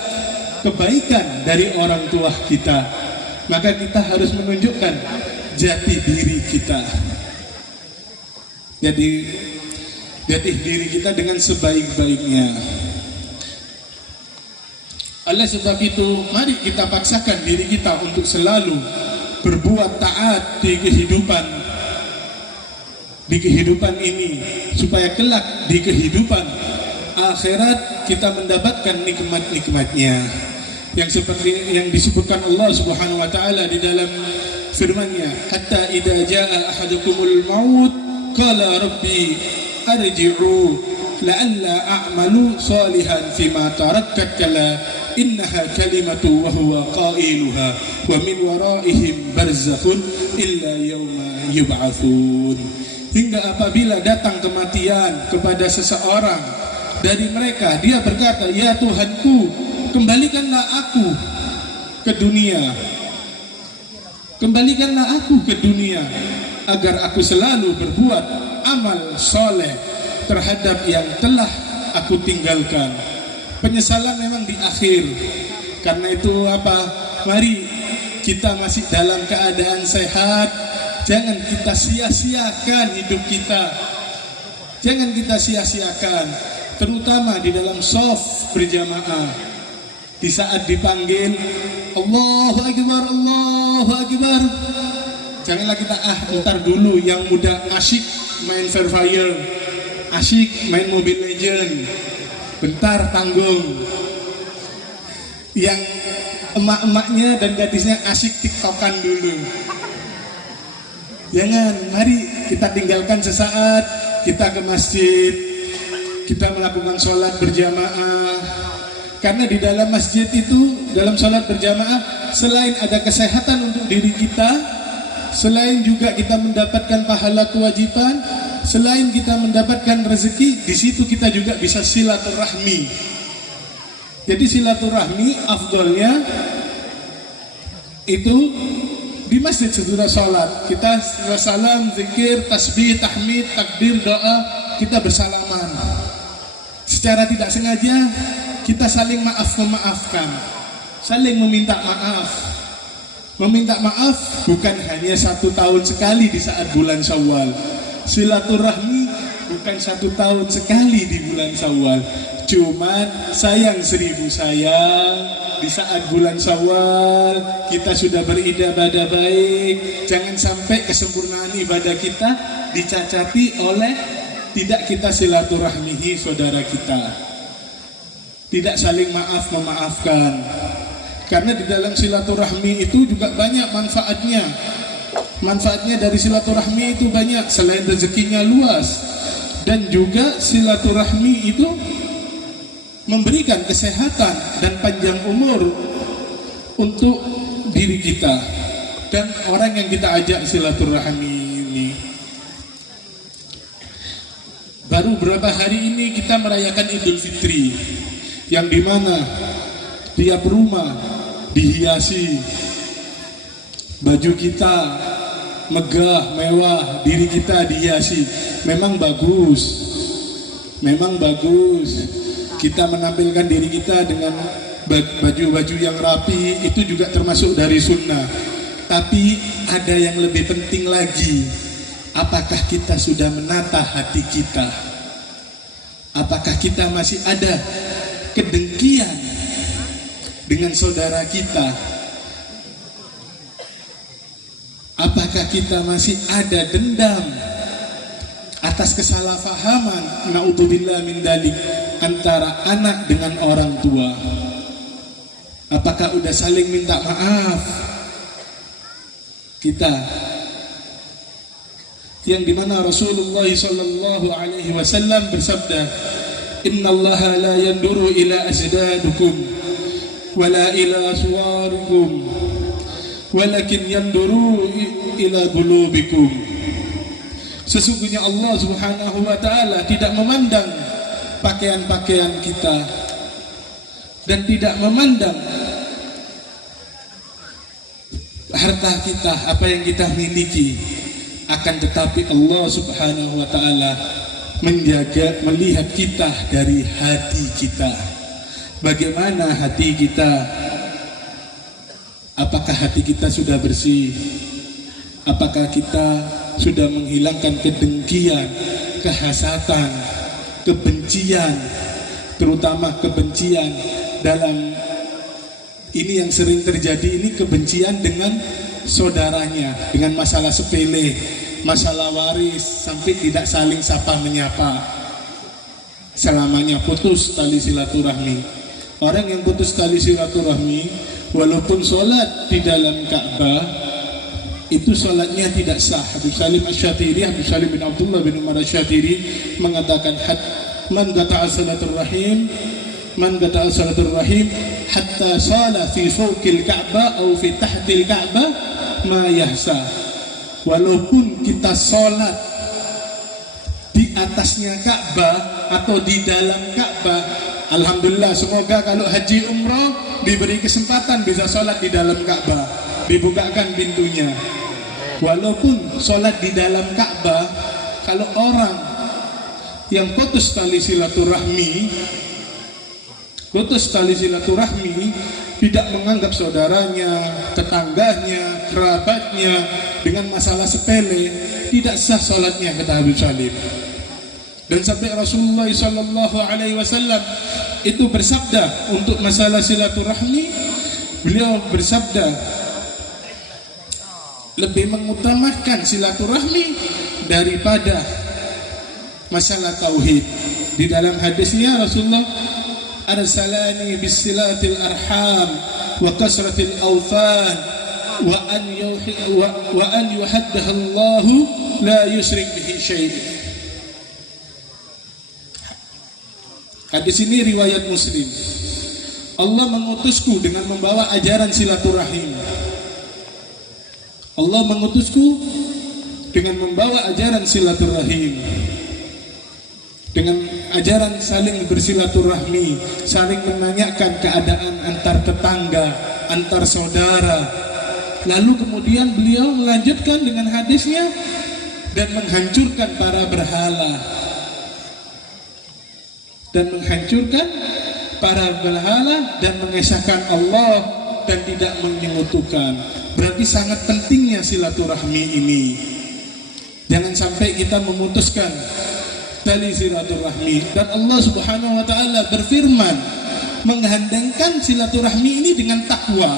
kebaikan dari orang tua kita. Maka kita harus menunjukkan jati diri kita. Jadi jati diri kita dengan sebaik-baiknya. Oleh sebab itu, mari kita paksakan diri kita untuk selalu berbuat taat di kehidupan ini, supaya kelak di kehidupan akhirat kita mendapatkan nikmat-nikmatnya yang seperti yang disebutkan Allah Subhanahu wa taala di dalam firman-Nya, hatta idza jaa ahadukumul maut qala rabbi arji'u la'alla a'malu salihan fima tarakkat kala innaha kalimatu wa huwa qailuha wa min waraihim barzakhun illa yawma yub'atsun. Hingga apabila datang kematian kepada seseorang dari mereka, dia berkata, ya Tuhanku, kembalikanlah aku ke dunia, kembalikanlah aku ke dunia agar aku selalu berbuat amal soleh terhadap yang telah aku tinggalkan. Penyesalan memang di akhir. Karena itu mari kita masih dalam keadaan sehat, jangan kita sia-siakan hidup kita. Jangan kita sia-siakan, terutama di dalam shaf berjamaah. Di saat dipanggil Allahu Akbar, Allahu Akbar, janganlah kita ntar dulu yang muda asyik main Free Fire, asyik main Mobile Legend, bentar tanggung. Yang emak-emaknya dan gadisnya asyik tiktokan dulu. Jangan, mari kita tinggalkan sesaat, kita ke masjid, kita melakukan sholat berjamaah. Karena di dalam masjid itu, dalam sholat berjamaah, selain ada kesehatan untuk diri kita, selain juga kita mendapatkan pahala kewajiban, selain kita mendapatkan rezeki, di situ kita juga bisa silaturahmi. Jadi silaturahmi afdolnya itu di masjid sesudah sholat. Kita setelah salam, zikir, tasbih, tahmid, takbir, doa, kita bersalaman. Secara tidak sengaja kita saling memaafkan, saling meminta maaf. Meminta maaf bukan hanya 1 tahun sekali di saat bulan Syawal. Silaturahmi bukan 1 tahun sekali di bulan Syawal. Cuman sayang 1000 sayang, di saat bulan Syawal kita sudah beribadah baik. Jangan sampai kesempurnaan ibadah kita dicacati oleh tidak kita silaturahmihi saudara kita, tidak saling memaafkan. Karena di dalam silaturahmi itu juga banyak manfaatnya. Manfaatnya dari silaturahmi itu banyak, selain rezekinya luas, dan juga silaturahmi itu memberikan kesehatan dan panjang umur untuk diri kita dan orang yang kita ajak silaturahmi ini. Baru beberapa hari ini kita merayakan Idul Fitri, yang dimana tiap rumah dihiasi, baju kita megah, mewah, diri kita dihiasi. Memang bagus, memang bagus. Kita menampilkan diri kita dengan baju-baju yang rapi, itu juga termasuk dari sunnah. Tapi ada yang lebih penting lagi. Apakah kita sudah menata hati kita? Apakah kita masih ada kedengkian dengan saudara kita? Apakah kita masih ada dendam atas kesalahpahaman, naudzubillah min dzalik, antara anak dengan orang tua? Apakah udah saling minta maaf kita? Yang dimana Rasulullah sallallahu alaihi wasallam bersabda, innallaha la yanduru ila asdadukum wala ila suwarikum walakin yanduru ila qulubikum. Sesungguhnya Allah Subhanahu wa taala tidak memandang pakaian-pakaian kita dan tidak memandang harta kita, apa yang kita miliki. Akan tetapi Allah Subhanahu wa taala menjaga, melihat kita dari hati kita. Bagaimana hati kita? Apakah hati kita sudah bersih? Apakah kita sudah menghilangkan kedengkian, kehasatan, kebencian, terutama kebencian dalam ini yang sering terjadi, ini kebencian dengan saudaranya, dengan masalah sepele, masalah waris, sampai tidak saling sapa menyapa. Selamanya putus tali silaturahmi. Orang yang putus tali silaturahmi, walaupun sholat di dalam Ka'bah, itu sholatnya tidak sah. Habib Salim Asy-Syatiri, Habib Salim bin Abdullah bin Umar Asy-Syatiri mengatakan, man qata'a silaturahim, man qata'a silaturahim hatta shala fi fawqil Ka'bah atau fi tahtil Ka'bah ma yahsa. Walaupun kita sholat di atasnya Ka'bah atau di dalam Ka'bah, alhamdulillah, semoga kalau haji umrah diberi kesempatan bisa sholat di dalam Ka'bah, dibukakan pintunya. Walaupun sholat di dalam Ka'bah, kalau orang yang putus tali silaturahmi tidak menganggap saudaranya, tetangganya, kerabatnya dengan masalah sepele, tidak sah sholatnya, kata Habib Salim. Dan sampai Rasulullah sallallahu alaihi wasallam itu bersabda untuk masalah silaturahmi, beliau bersabda lebih mengutamakan silaturahmi daripada masalah tauhid. Di dalam hadisnya Rasulullah arsalani bisilatil arham wa kasratil awfan wa an yuhaddaha Allah la yusyrik bihi syai'. Hadis ini riwayat Muslim. Allah mengutusku dengan membawa ajaran silaturahim. Allah mengutusku dengan membawa ajaran silaturahim, dengan ajaran saling bersilaturahmi, saling menanyakan keadaan antar tetangga, antar saudara. Lalu kemudian beliau melanjutkan dengan hadisnya dan menghancurkan para berhala, dan menghancurkan para berhala dan mengesahkan Allah dan tidak menyekutukan. Berarti sangat pentingnya silaturahmi ini. Jangan sampai kita memutuskan tali silaturahmi. Dan Allah Subhanahu wa taala berfirman menghandangkan silaturahmi ini dengan takwa.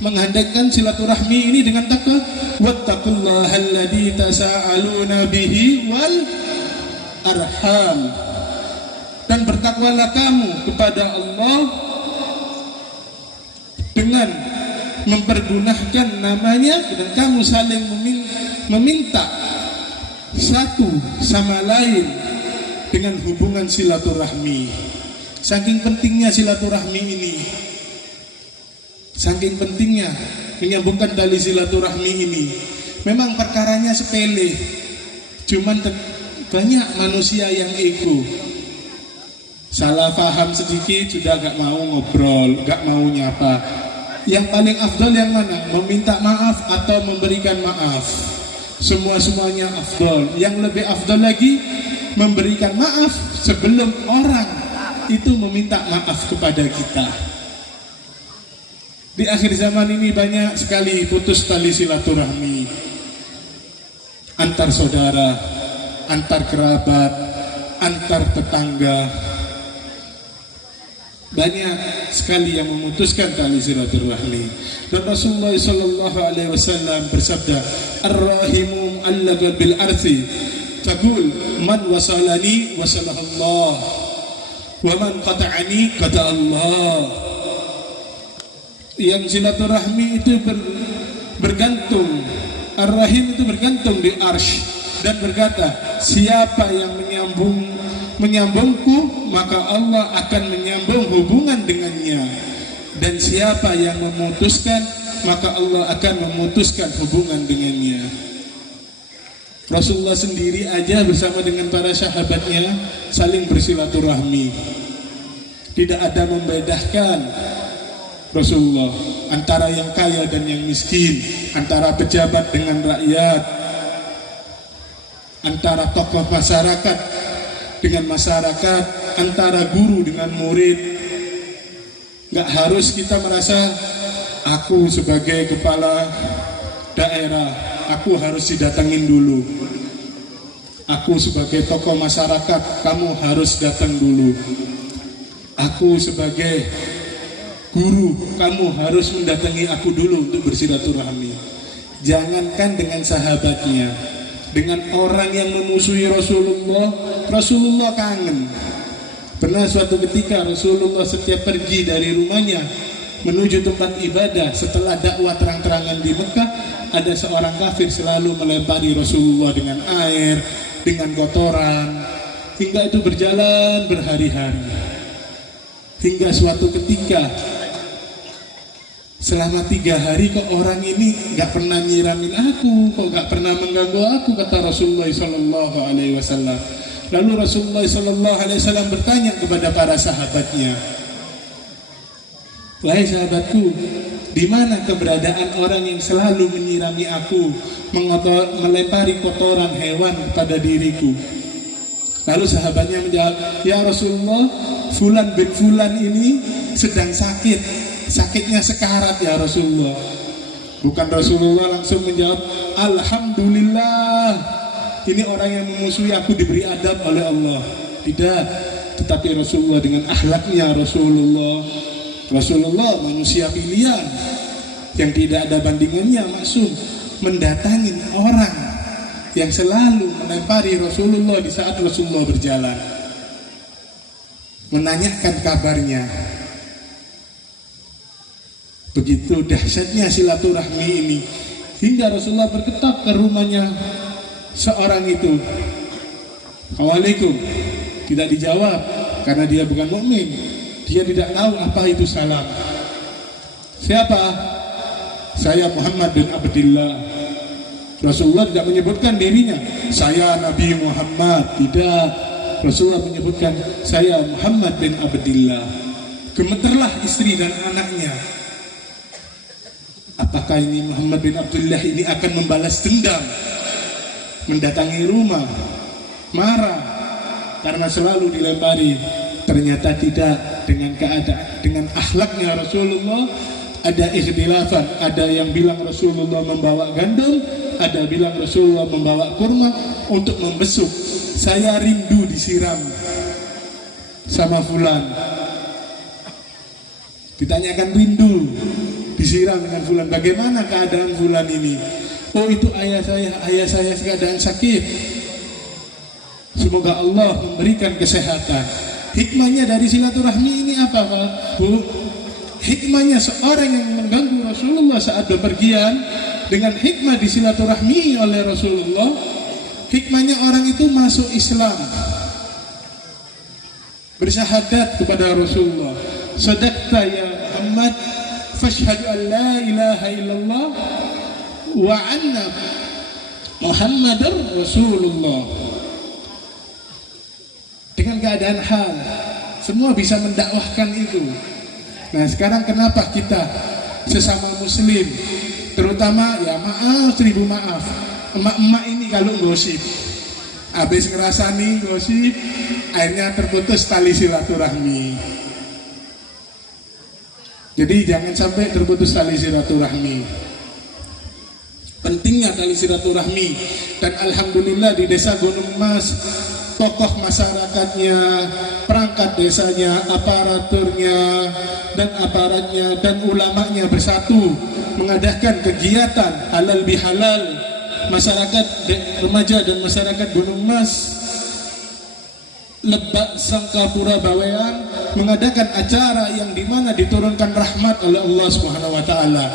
Menghandangkan silaturahmi ini dengan takwa. Wattaqullaha alladzi tasaaluna bihi wal arham. Dan bertakwalah kamu kepada Allah dengan mempergunakan namanya, dan kamu saling meminta satu sama lain dengan hubungan silaturahmi. Saking pentingnya silaturahmi ini, saking pentingnya menyambungkan tali silaturahmi ini. Memang perkaranya sepele, cuman banyak manusia yang ego. Salah paham sedikit sudah gak mau ngobrol, gak mau nyapa. Yang paling afdal yang mana? Meminta maaf atau memberikan maaf? Semua-semuanya afdal. Yang lebih afdal lagi memberikan maaf sebelum orang itu meminta maaf kepada kita. Di akhir zaman ini banyak sekali putus tali silaturahmi antar saudara, antar kerabat, antar tetangga. Banyak sekali yang memutuskan tali silaturahmi. Dan Rasulullah sallallahu alaihi wasallam bersabda, "Ar-rahimu allaga bil arthi, taqul man wasalani wasalahu Allah, wa man qata'ani qata Allah." Yang silaturahmi itu bergantung, Ar-Rahim itu bergantung di arsy dan berkata, siapa yang menyambungku, maka Allah akan menyambung hubungan dengannya, dan siapa yang memutuskan, maka Allah akan memutuskan hubungan dengannya. Rasulullah sendiri aja bersama dengan para sahabatnya saling bersilaturahmi. Tidak ada membedakan Rasulullah antara yang kaya dan yang miskin, antara pejabat dengan rakyat, antara tokoh masyarakat dengan masyarakat, antara guru dengan murid. Gak harus kita merasa aku sebagai kepala daerah, aku harus didatengin dulu. Aku sebagai tokoh masyarakat, kamu harus datang dulu. Aku sebagai guru, kamu harus mendatangi aku dulu untuk bersilaturahmi. Jangankan dengan sahabatnya, dengan orang yang memusuhi Rasulullah, Rasulullah kangen. Pernah suatu ketika Rasulullah setiap pergi dari rumahnya menuju tempat ibadah setelah dakwah terang-terangan di Mekah, ada seorang kafir selalu melempari Rasulullah dengan air, dengan kotoran, hingga itu berjalan berhari-hari. Hingga suatu ketika selama 3 hari kok orang ini gak pernah nyiramin aku, kok gak pernah mengganggu aku, kata Rasulullah SAW. Lalu Rasulullah SAW bertanya kepada para sahabatnya, wahai sahabatku, di mana keberadaan orang yang selalu menyirami aku, melempari kotoran hewan kepada diriku? Lalu sahabatnya menjawab, ya Rasulullah, Fulan bin Fulan ini sedang sakit, sakitnya sekarat ya Rasulullah. Bukan Rasulullah langsung menjawab, Alhamdulillah, ini orang yang memusuhi aku diberi adab oleh Allah. Tidak, tetapi Rasulullah dengan akhlaknya Rasulullah manusia pilihan yang tidak ada bandingannya, maksud mendatangin orang yang selalu melempari Rasulullah di saat Rasulullah berjalan, menanyakan kabarnya. Begitu dahsyatnya silaturahmi ini, hingga Rasulullah berketok ke rumahnya seorang itu. Assalamualaikum. Tidak dijawab karena dia bukan mukmin. Dia tidak tahu apa itu salam. Siapa? Saya Muhammad bin Abdillah. Rasulullah tidak menyebutkan dirinya, saya Nabi Muhammad. Tidak. Rasulullah menyebutkan, saya Muhammad bin Abdillah. Gemeterlah istri dan anaknya. Apakah ini Muhammad bin Abdullah ini akan membalas dendam, mendatangi rumah, marah karena selalu dilempari? Ternyata tidak. Dengan keadaan, dengan akhlaknya Rasulullah ada ikhtilafan. Ada yang bilang Rasulullah membawa gandum, ada bilang Rasulullah membawa kurma untuk membesuk. Saya rindu disiram sama fulan. Ditanyakan rindu disiram dengan fulan, bagaimana keadaan fulan ini? Oh, itu ayah saya keadaan sakit. Semoga Allah memberikan kesehatan. Hikmahnya dari silaturahmi ini apa, Pak? Bu? Hikmahnya seorang yang mengganggu Rasulullah saat bepergian, dengan hikmah disilaturahmi oleh Rasulullah, hikmahnya orang itu masuk Islam, bersyahadat kepada Rasulullah. Sadaqta ya Muhammad, fashhadu an la ilaha illallah wa anna Muhammadar Rasulullah. Dengan keadaan hal, semua bisa mendakwahkan itu. Nah, sekarang kenapa kita sesama muslim, terutama ya maaf, 1000 maaf, emak-emak ini kalau gosip, habis ngerasani gosip, akhirnya terputus tali silaturahmi. Jadi jangan sampai terputus tali silaturahmi. Pentingnya tali silaturahmi. Dan alhamdulillah di desa Gunung Mas, tokoh masyarakatnya, perangkat desanya, aparaturnya, dan aparatnya, dan ulamanya bersatu mengadakan kegiatan halal bihalal. Masyarakat remaja dan masyarakat Gunung Mas, Lebak, Sangkapura, Bawean mengadakan acara yang dimana diturunkan rahmat oleh Allah Subhanahu Wa Taala,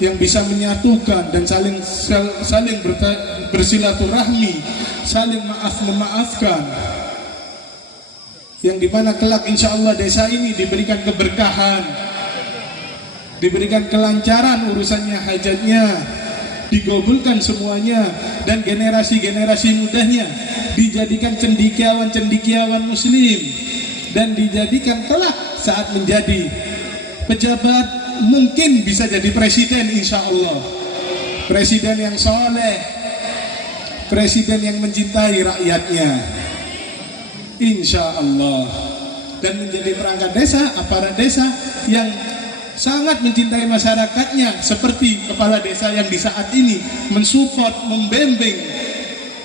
yang bisa menyatukan dan saling bersilaturahmi, saling memaafkan, yang dimana kelak insya Allah desa ini diberikan keberkahan, diberikan kelancaran urusannya, hajatnya digabulkan semuanya, dan generasi-generasi mudanya dijadikan cendikiawan muslim, dan dijadikan kelak saat menjadi pejabat mungkin bisa jadi presiden, insya Allah. Presiden yang soleh, presiden yang mencintai rakyatnya, insya Allah. Dan menjadi perangkat desa, aparat desa yang sangat mencintai masyarakatnya, seperti kepala desa yang di saat ini mensupport, membimbing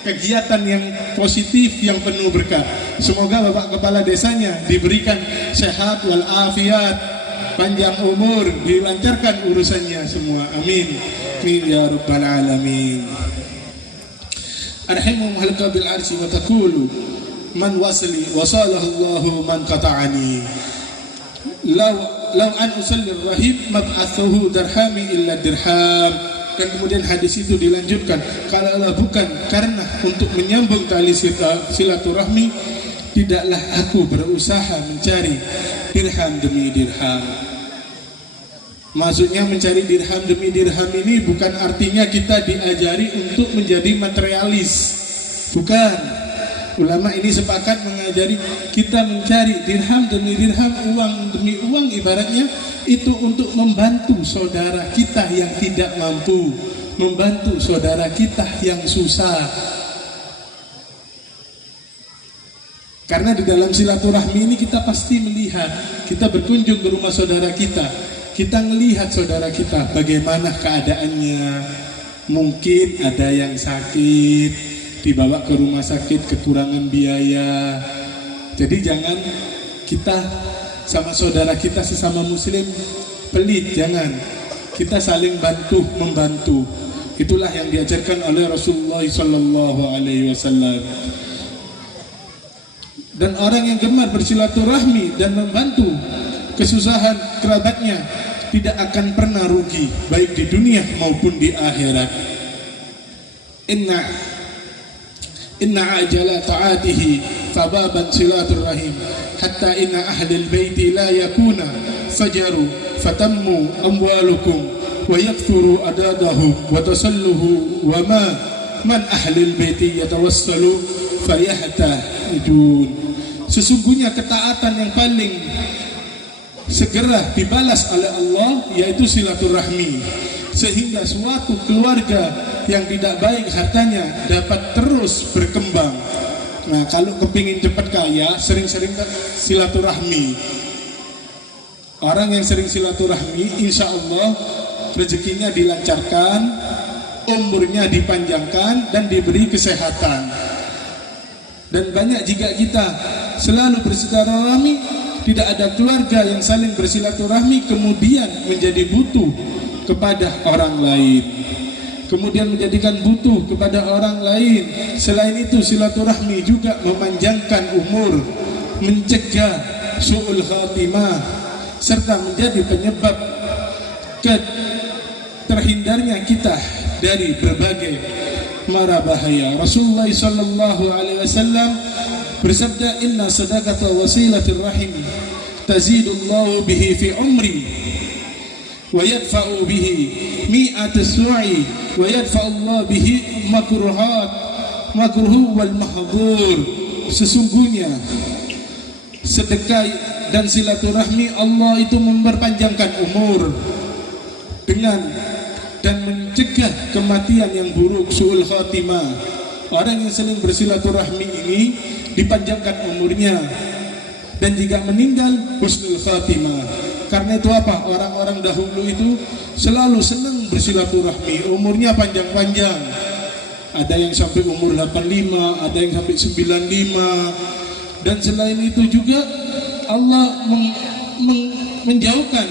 kegiatan yang positif, yang penuh berkah. Semoga Bapak Kepala Desanya diberikan sehat walafiat, panjang umur, dilancarkan urusannya semua. Amin. Amin ya rabbal alamin. Arhamu halqa bil arsi wa taqulu man wasli wasalahu Allahu man qata'ani. Law an usalli rahim mab'athuhu dirhami illa dirham. Dan kemudian hadis itu dilanjutkan, kalaulah bukan karena untuk menyambung tali silaturahmi, tidaklah aku berusaha mencari dirham demi dirham. Maksudnya mencari dirham demi dirham ini bukan artinya kita diajari untuk menjadi materialis. Bukan. Ulama ini sepakat mengajari kita mencari dirham demi dirham, uang demi uang, ibaratnya itu untuk membantu saudara kita yang tidak mampu, membantu saudara kita yang susah. Karena di dalam silaturahmi ini kita pasti melihat, kita berkunjung ke rumah saudara kita melihat saudara kita bagaimana keadaannya. Mungkin ada yang sakit, dibawa ke rumah sakit kekurangan biaya. Jadi jangan kita sama saudara kita sesama muslim pelit, jangan. Kita saling bantu membantu. Itulah yang diajarkan oleh Rasulullah sallallahu alaihi wasallam. Dan orang yang gemar bersilaturahmi dan membantu kesusahan kerabatnya tidak akan pernah rugi, baik di dunia maupun di akhirat. Inna ajala ta'atihi fababan silatur rahim hatta inna ahlil baiti la yakuna fajaru fatammu amwalukum wa yakthuru adadahum wa tasalluhu wa man ahlil baiti yatawassalu fayahtahidun. Sesungguhnya ketaatan yang paling segera dibalas oleh Allah yaitu silaturahmi, sehingga suatu keluarga yang tidak baik hartanya dapat terus berkembang. Nah, kalau kepingin cepat kaya, sering-sering silaturahmi. Orang yang sering silaturahmi, insya Allah rezekinya dilancarkan, umurnya dipanjangkan, dan diberi kesehatan. Dan banyak jika kita selalu bersilaturahmi, tidak ada keluarga yang saling bersilaturahmi kemudian menjadi butuh kepada orang lain, kemudian menjadikan butuh kepada orang lain. Selain itu, silaturahmi juga memanjangkan umur, mencegah su'ul khatimah, serta menjadi penyebab terhindarnya kita dari berbagai mara bahaya. Rasulullah sallallahu alaihi wasallam bersabda, inna sadaqata wasilatir rahim tazidullahu bihi fi umri wa yadfa'u bihi mi'at su'i wa yadfa'u Allah bihi makruhu wal mahdhur. Sesungguhnya sedekah dan silaturahmi Allah itu memperpanjangkan umur dengan dan mencegah kematian yang buruk, su'ul khatimah. Orang yang saling bersilaturahmi ini dipanjangkan umurnya, dan jika meninggal husnul khatimah. Karena itu apa? Orang-orang dahulu itu selalu senang bersilaturahmi, umurnya panjang-panjang. Ada yang sampai umur 85, ada yang sampai 95. Dan selain itu juga Allah menjauhkan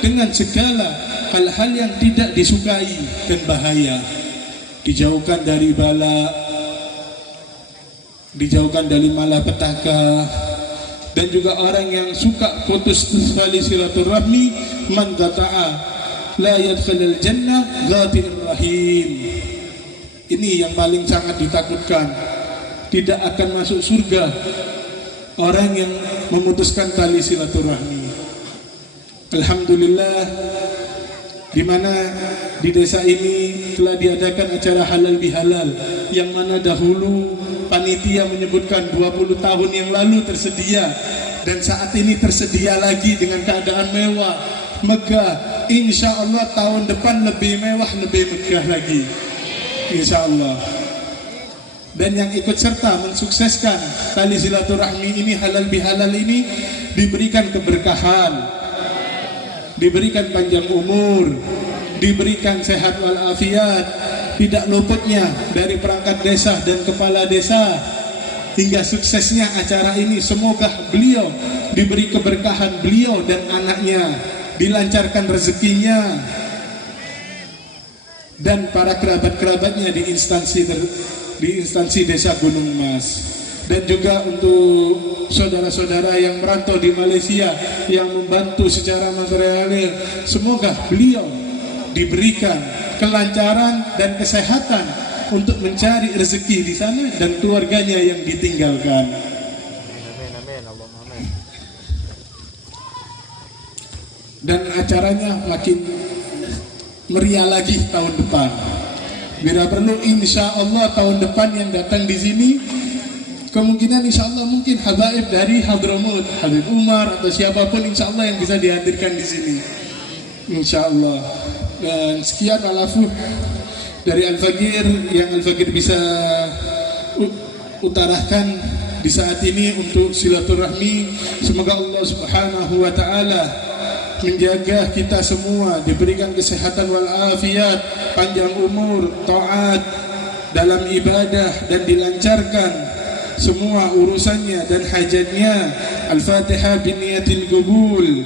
dengan segala hal-hal yang tidak disukai dan bahaya. Dijauhkan dari bala, dijauhkan dari malapetaka. Dan juga orang yang suka putus tali silaturahmi, man qata'a la yadkhulul jannah ghatir rahim. Ini yang paling sangat ditakutkan, tidak akan masuk surga orang yang memutuskan tali silaturahmi. Alhamdulillah, di mana di desa ini telah diadakan acara halal bihalal, yang mana dahulu panitia menyebutkan 20 tahun yang lalu tersedia, dan saat ini tersedia lagi dengan keadaan mewah, megah. Insya Allah tahun depan lebih mewah, lebih megah lagi, insya Allah. Dan yang ikut serta mensukseskan tali silaturahmi ini, halal bihalal ini, diberikan keberkahan, diberikan panjang umur, diberikan sehat walafiat, tidak luputnya dari perangkat desa dan kepala desa hingga suksesnya acara ini. Semoga beliau diberi keberkahan, beliau dan anaknya dilancarkan rezekinya, dan para kerabat-kerabatnya di instansi desa Gunung Mas. Dan juga untuk saudara-saudara yang merantau di Malaysia yang membantu secara material, semoga beliau diberikan kelancaran dan kesehatan untuk mencari rezeki di sana dan keluarganya yang ditinggalkan. Dan acaranya makin meriah lagi tahun depan. Bila perlu, insya Allah tahun depan yang datang di sini, kemungkinan insya Allah mungkin habaib dari Hadramut, Habib Umar atau siapapun, insya Allah yang bisa dihadirkan di sini, insya Allah. Dan sekian alafu dari Al-Faqir yang Al-Faqir bisa utarakan di saat ini untuk silaturahmi. Semoga Allah Subhanahu wa taala menjaga kita semua, diberikan kesehatan walafiat, panjang umur, taat, dalam ibadah dan dilancarkan semua urusannya dan hajatnya. Al-Fatihah biniyatil qubul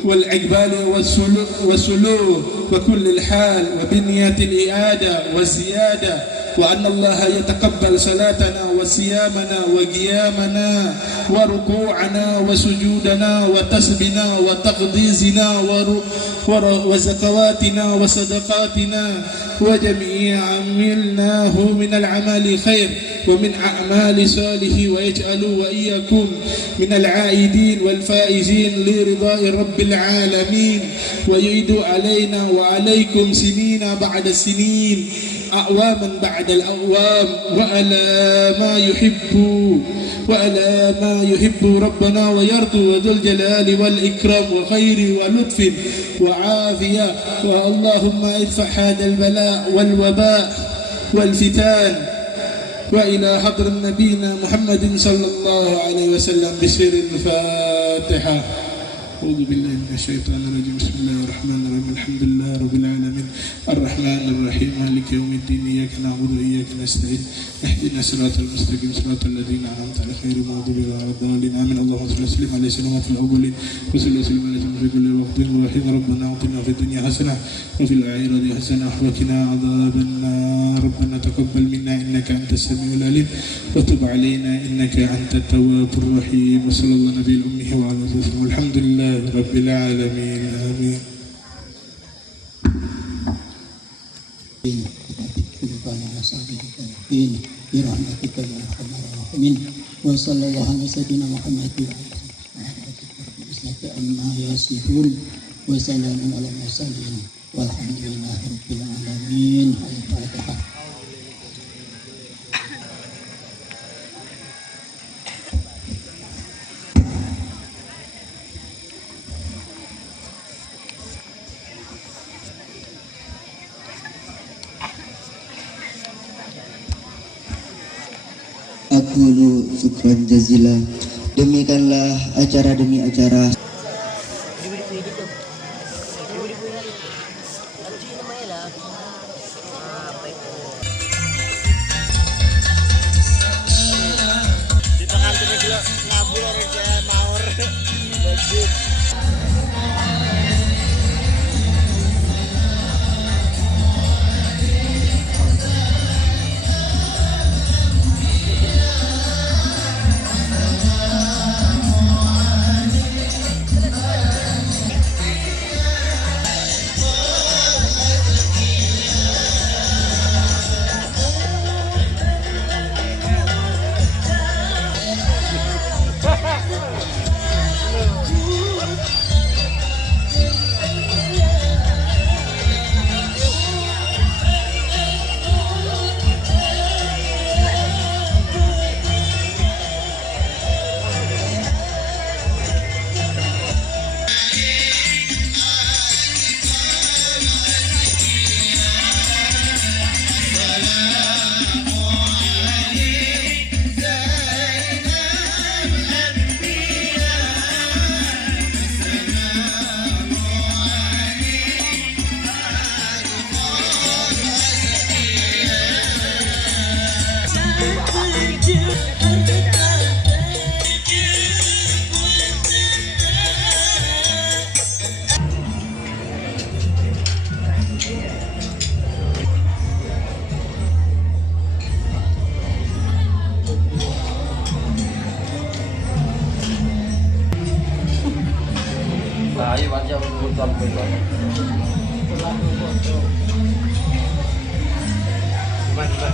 wal iqbal wasuluh wa kullil hal wa biniyatil i'ada wa ziyada وأن الله يتقبل صلاتنا وصيامنا وقيامنا وركوعنا وسجودنا وتسبنا وتقديسنا وزكواتنا وصدقاتنا وجميع عملناه من العمل خير ومن أعمال صالح ويجعل وإياكم من العائدين والفائزين لرضاء رب العالمين ويعيد علينا وعليكم سنين بعد السنين أعواما بعد الأعوام وعلى ما يحب ربنا ويرضى وذو الجلال والإكرام وخير ولطف وعافية. اللهم ادفع هذا البلاء والوباء والفتان وإلى حضر نبينا محمد صلى الله عليه وسلم بسر الفاتحة. أعوذ بالله من الشيطان الرجيم. بسم الله الرحمن الرحيم. الحمد لله رب العالمين الرحمن الرحيم مالك يوم الدين إياك نعبد وإياك نستعين اهدنا الصراط المستقيم صراط الذين أنعمت عليهم غير المغضوب عليهم ولا الضالين آمين. اللهم صل وسلم على سيدنا في الأولين وصل وسلم على سيدنا في كل وقت وحيد. ربنا أعطنا في الدنيا حسنة وفي الآخرة حسنة وقنا عذاب النار. ربنا تقبل منا إنك أنت السميع العليم وتب علينا إنك أنت التواب الرحيم. وصلى الله نبي الأمه وعلى آله وسلم. الحمد لله رب العالمين. آمين. برحمتك يا ارحم الراحمين. وصلى الله على سيدنا محمد عما يصفون وسلام على المرسلين والحمد لله رب العالمين. الفاتحة. Aqulu syukran jazila. Demikianlah acara demi acara. Ayo baca urutan Gimana?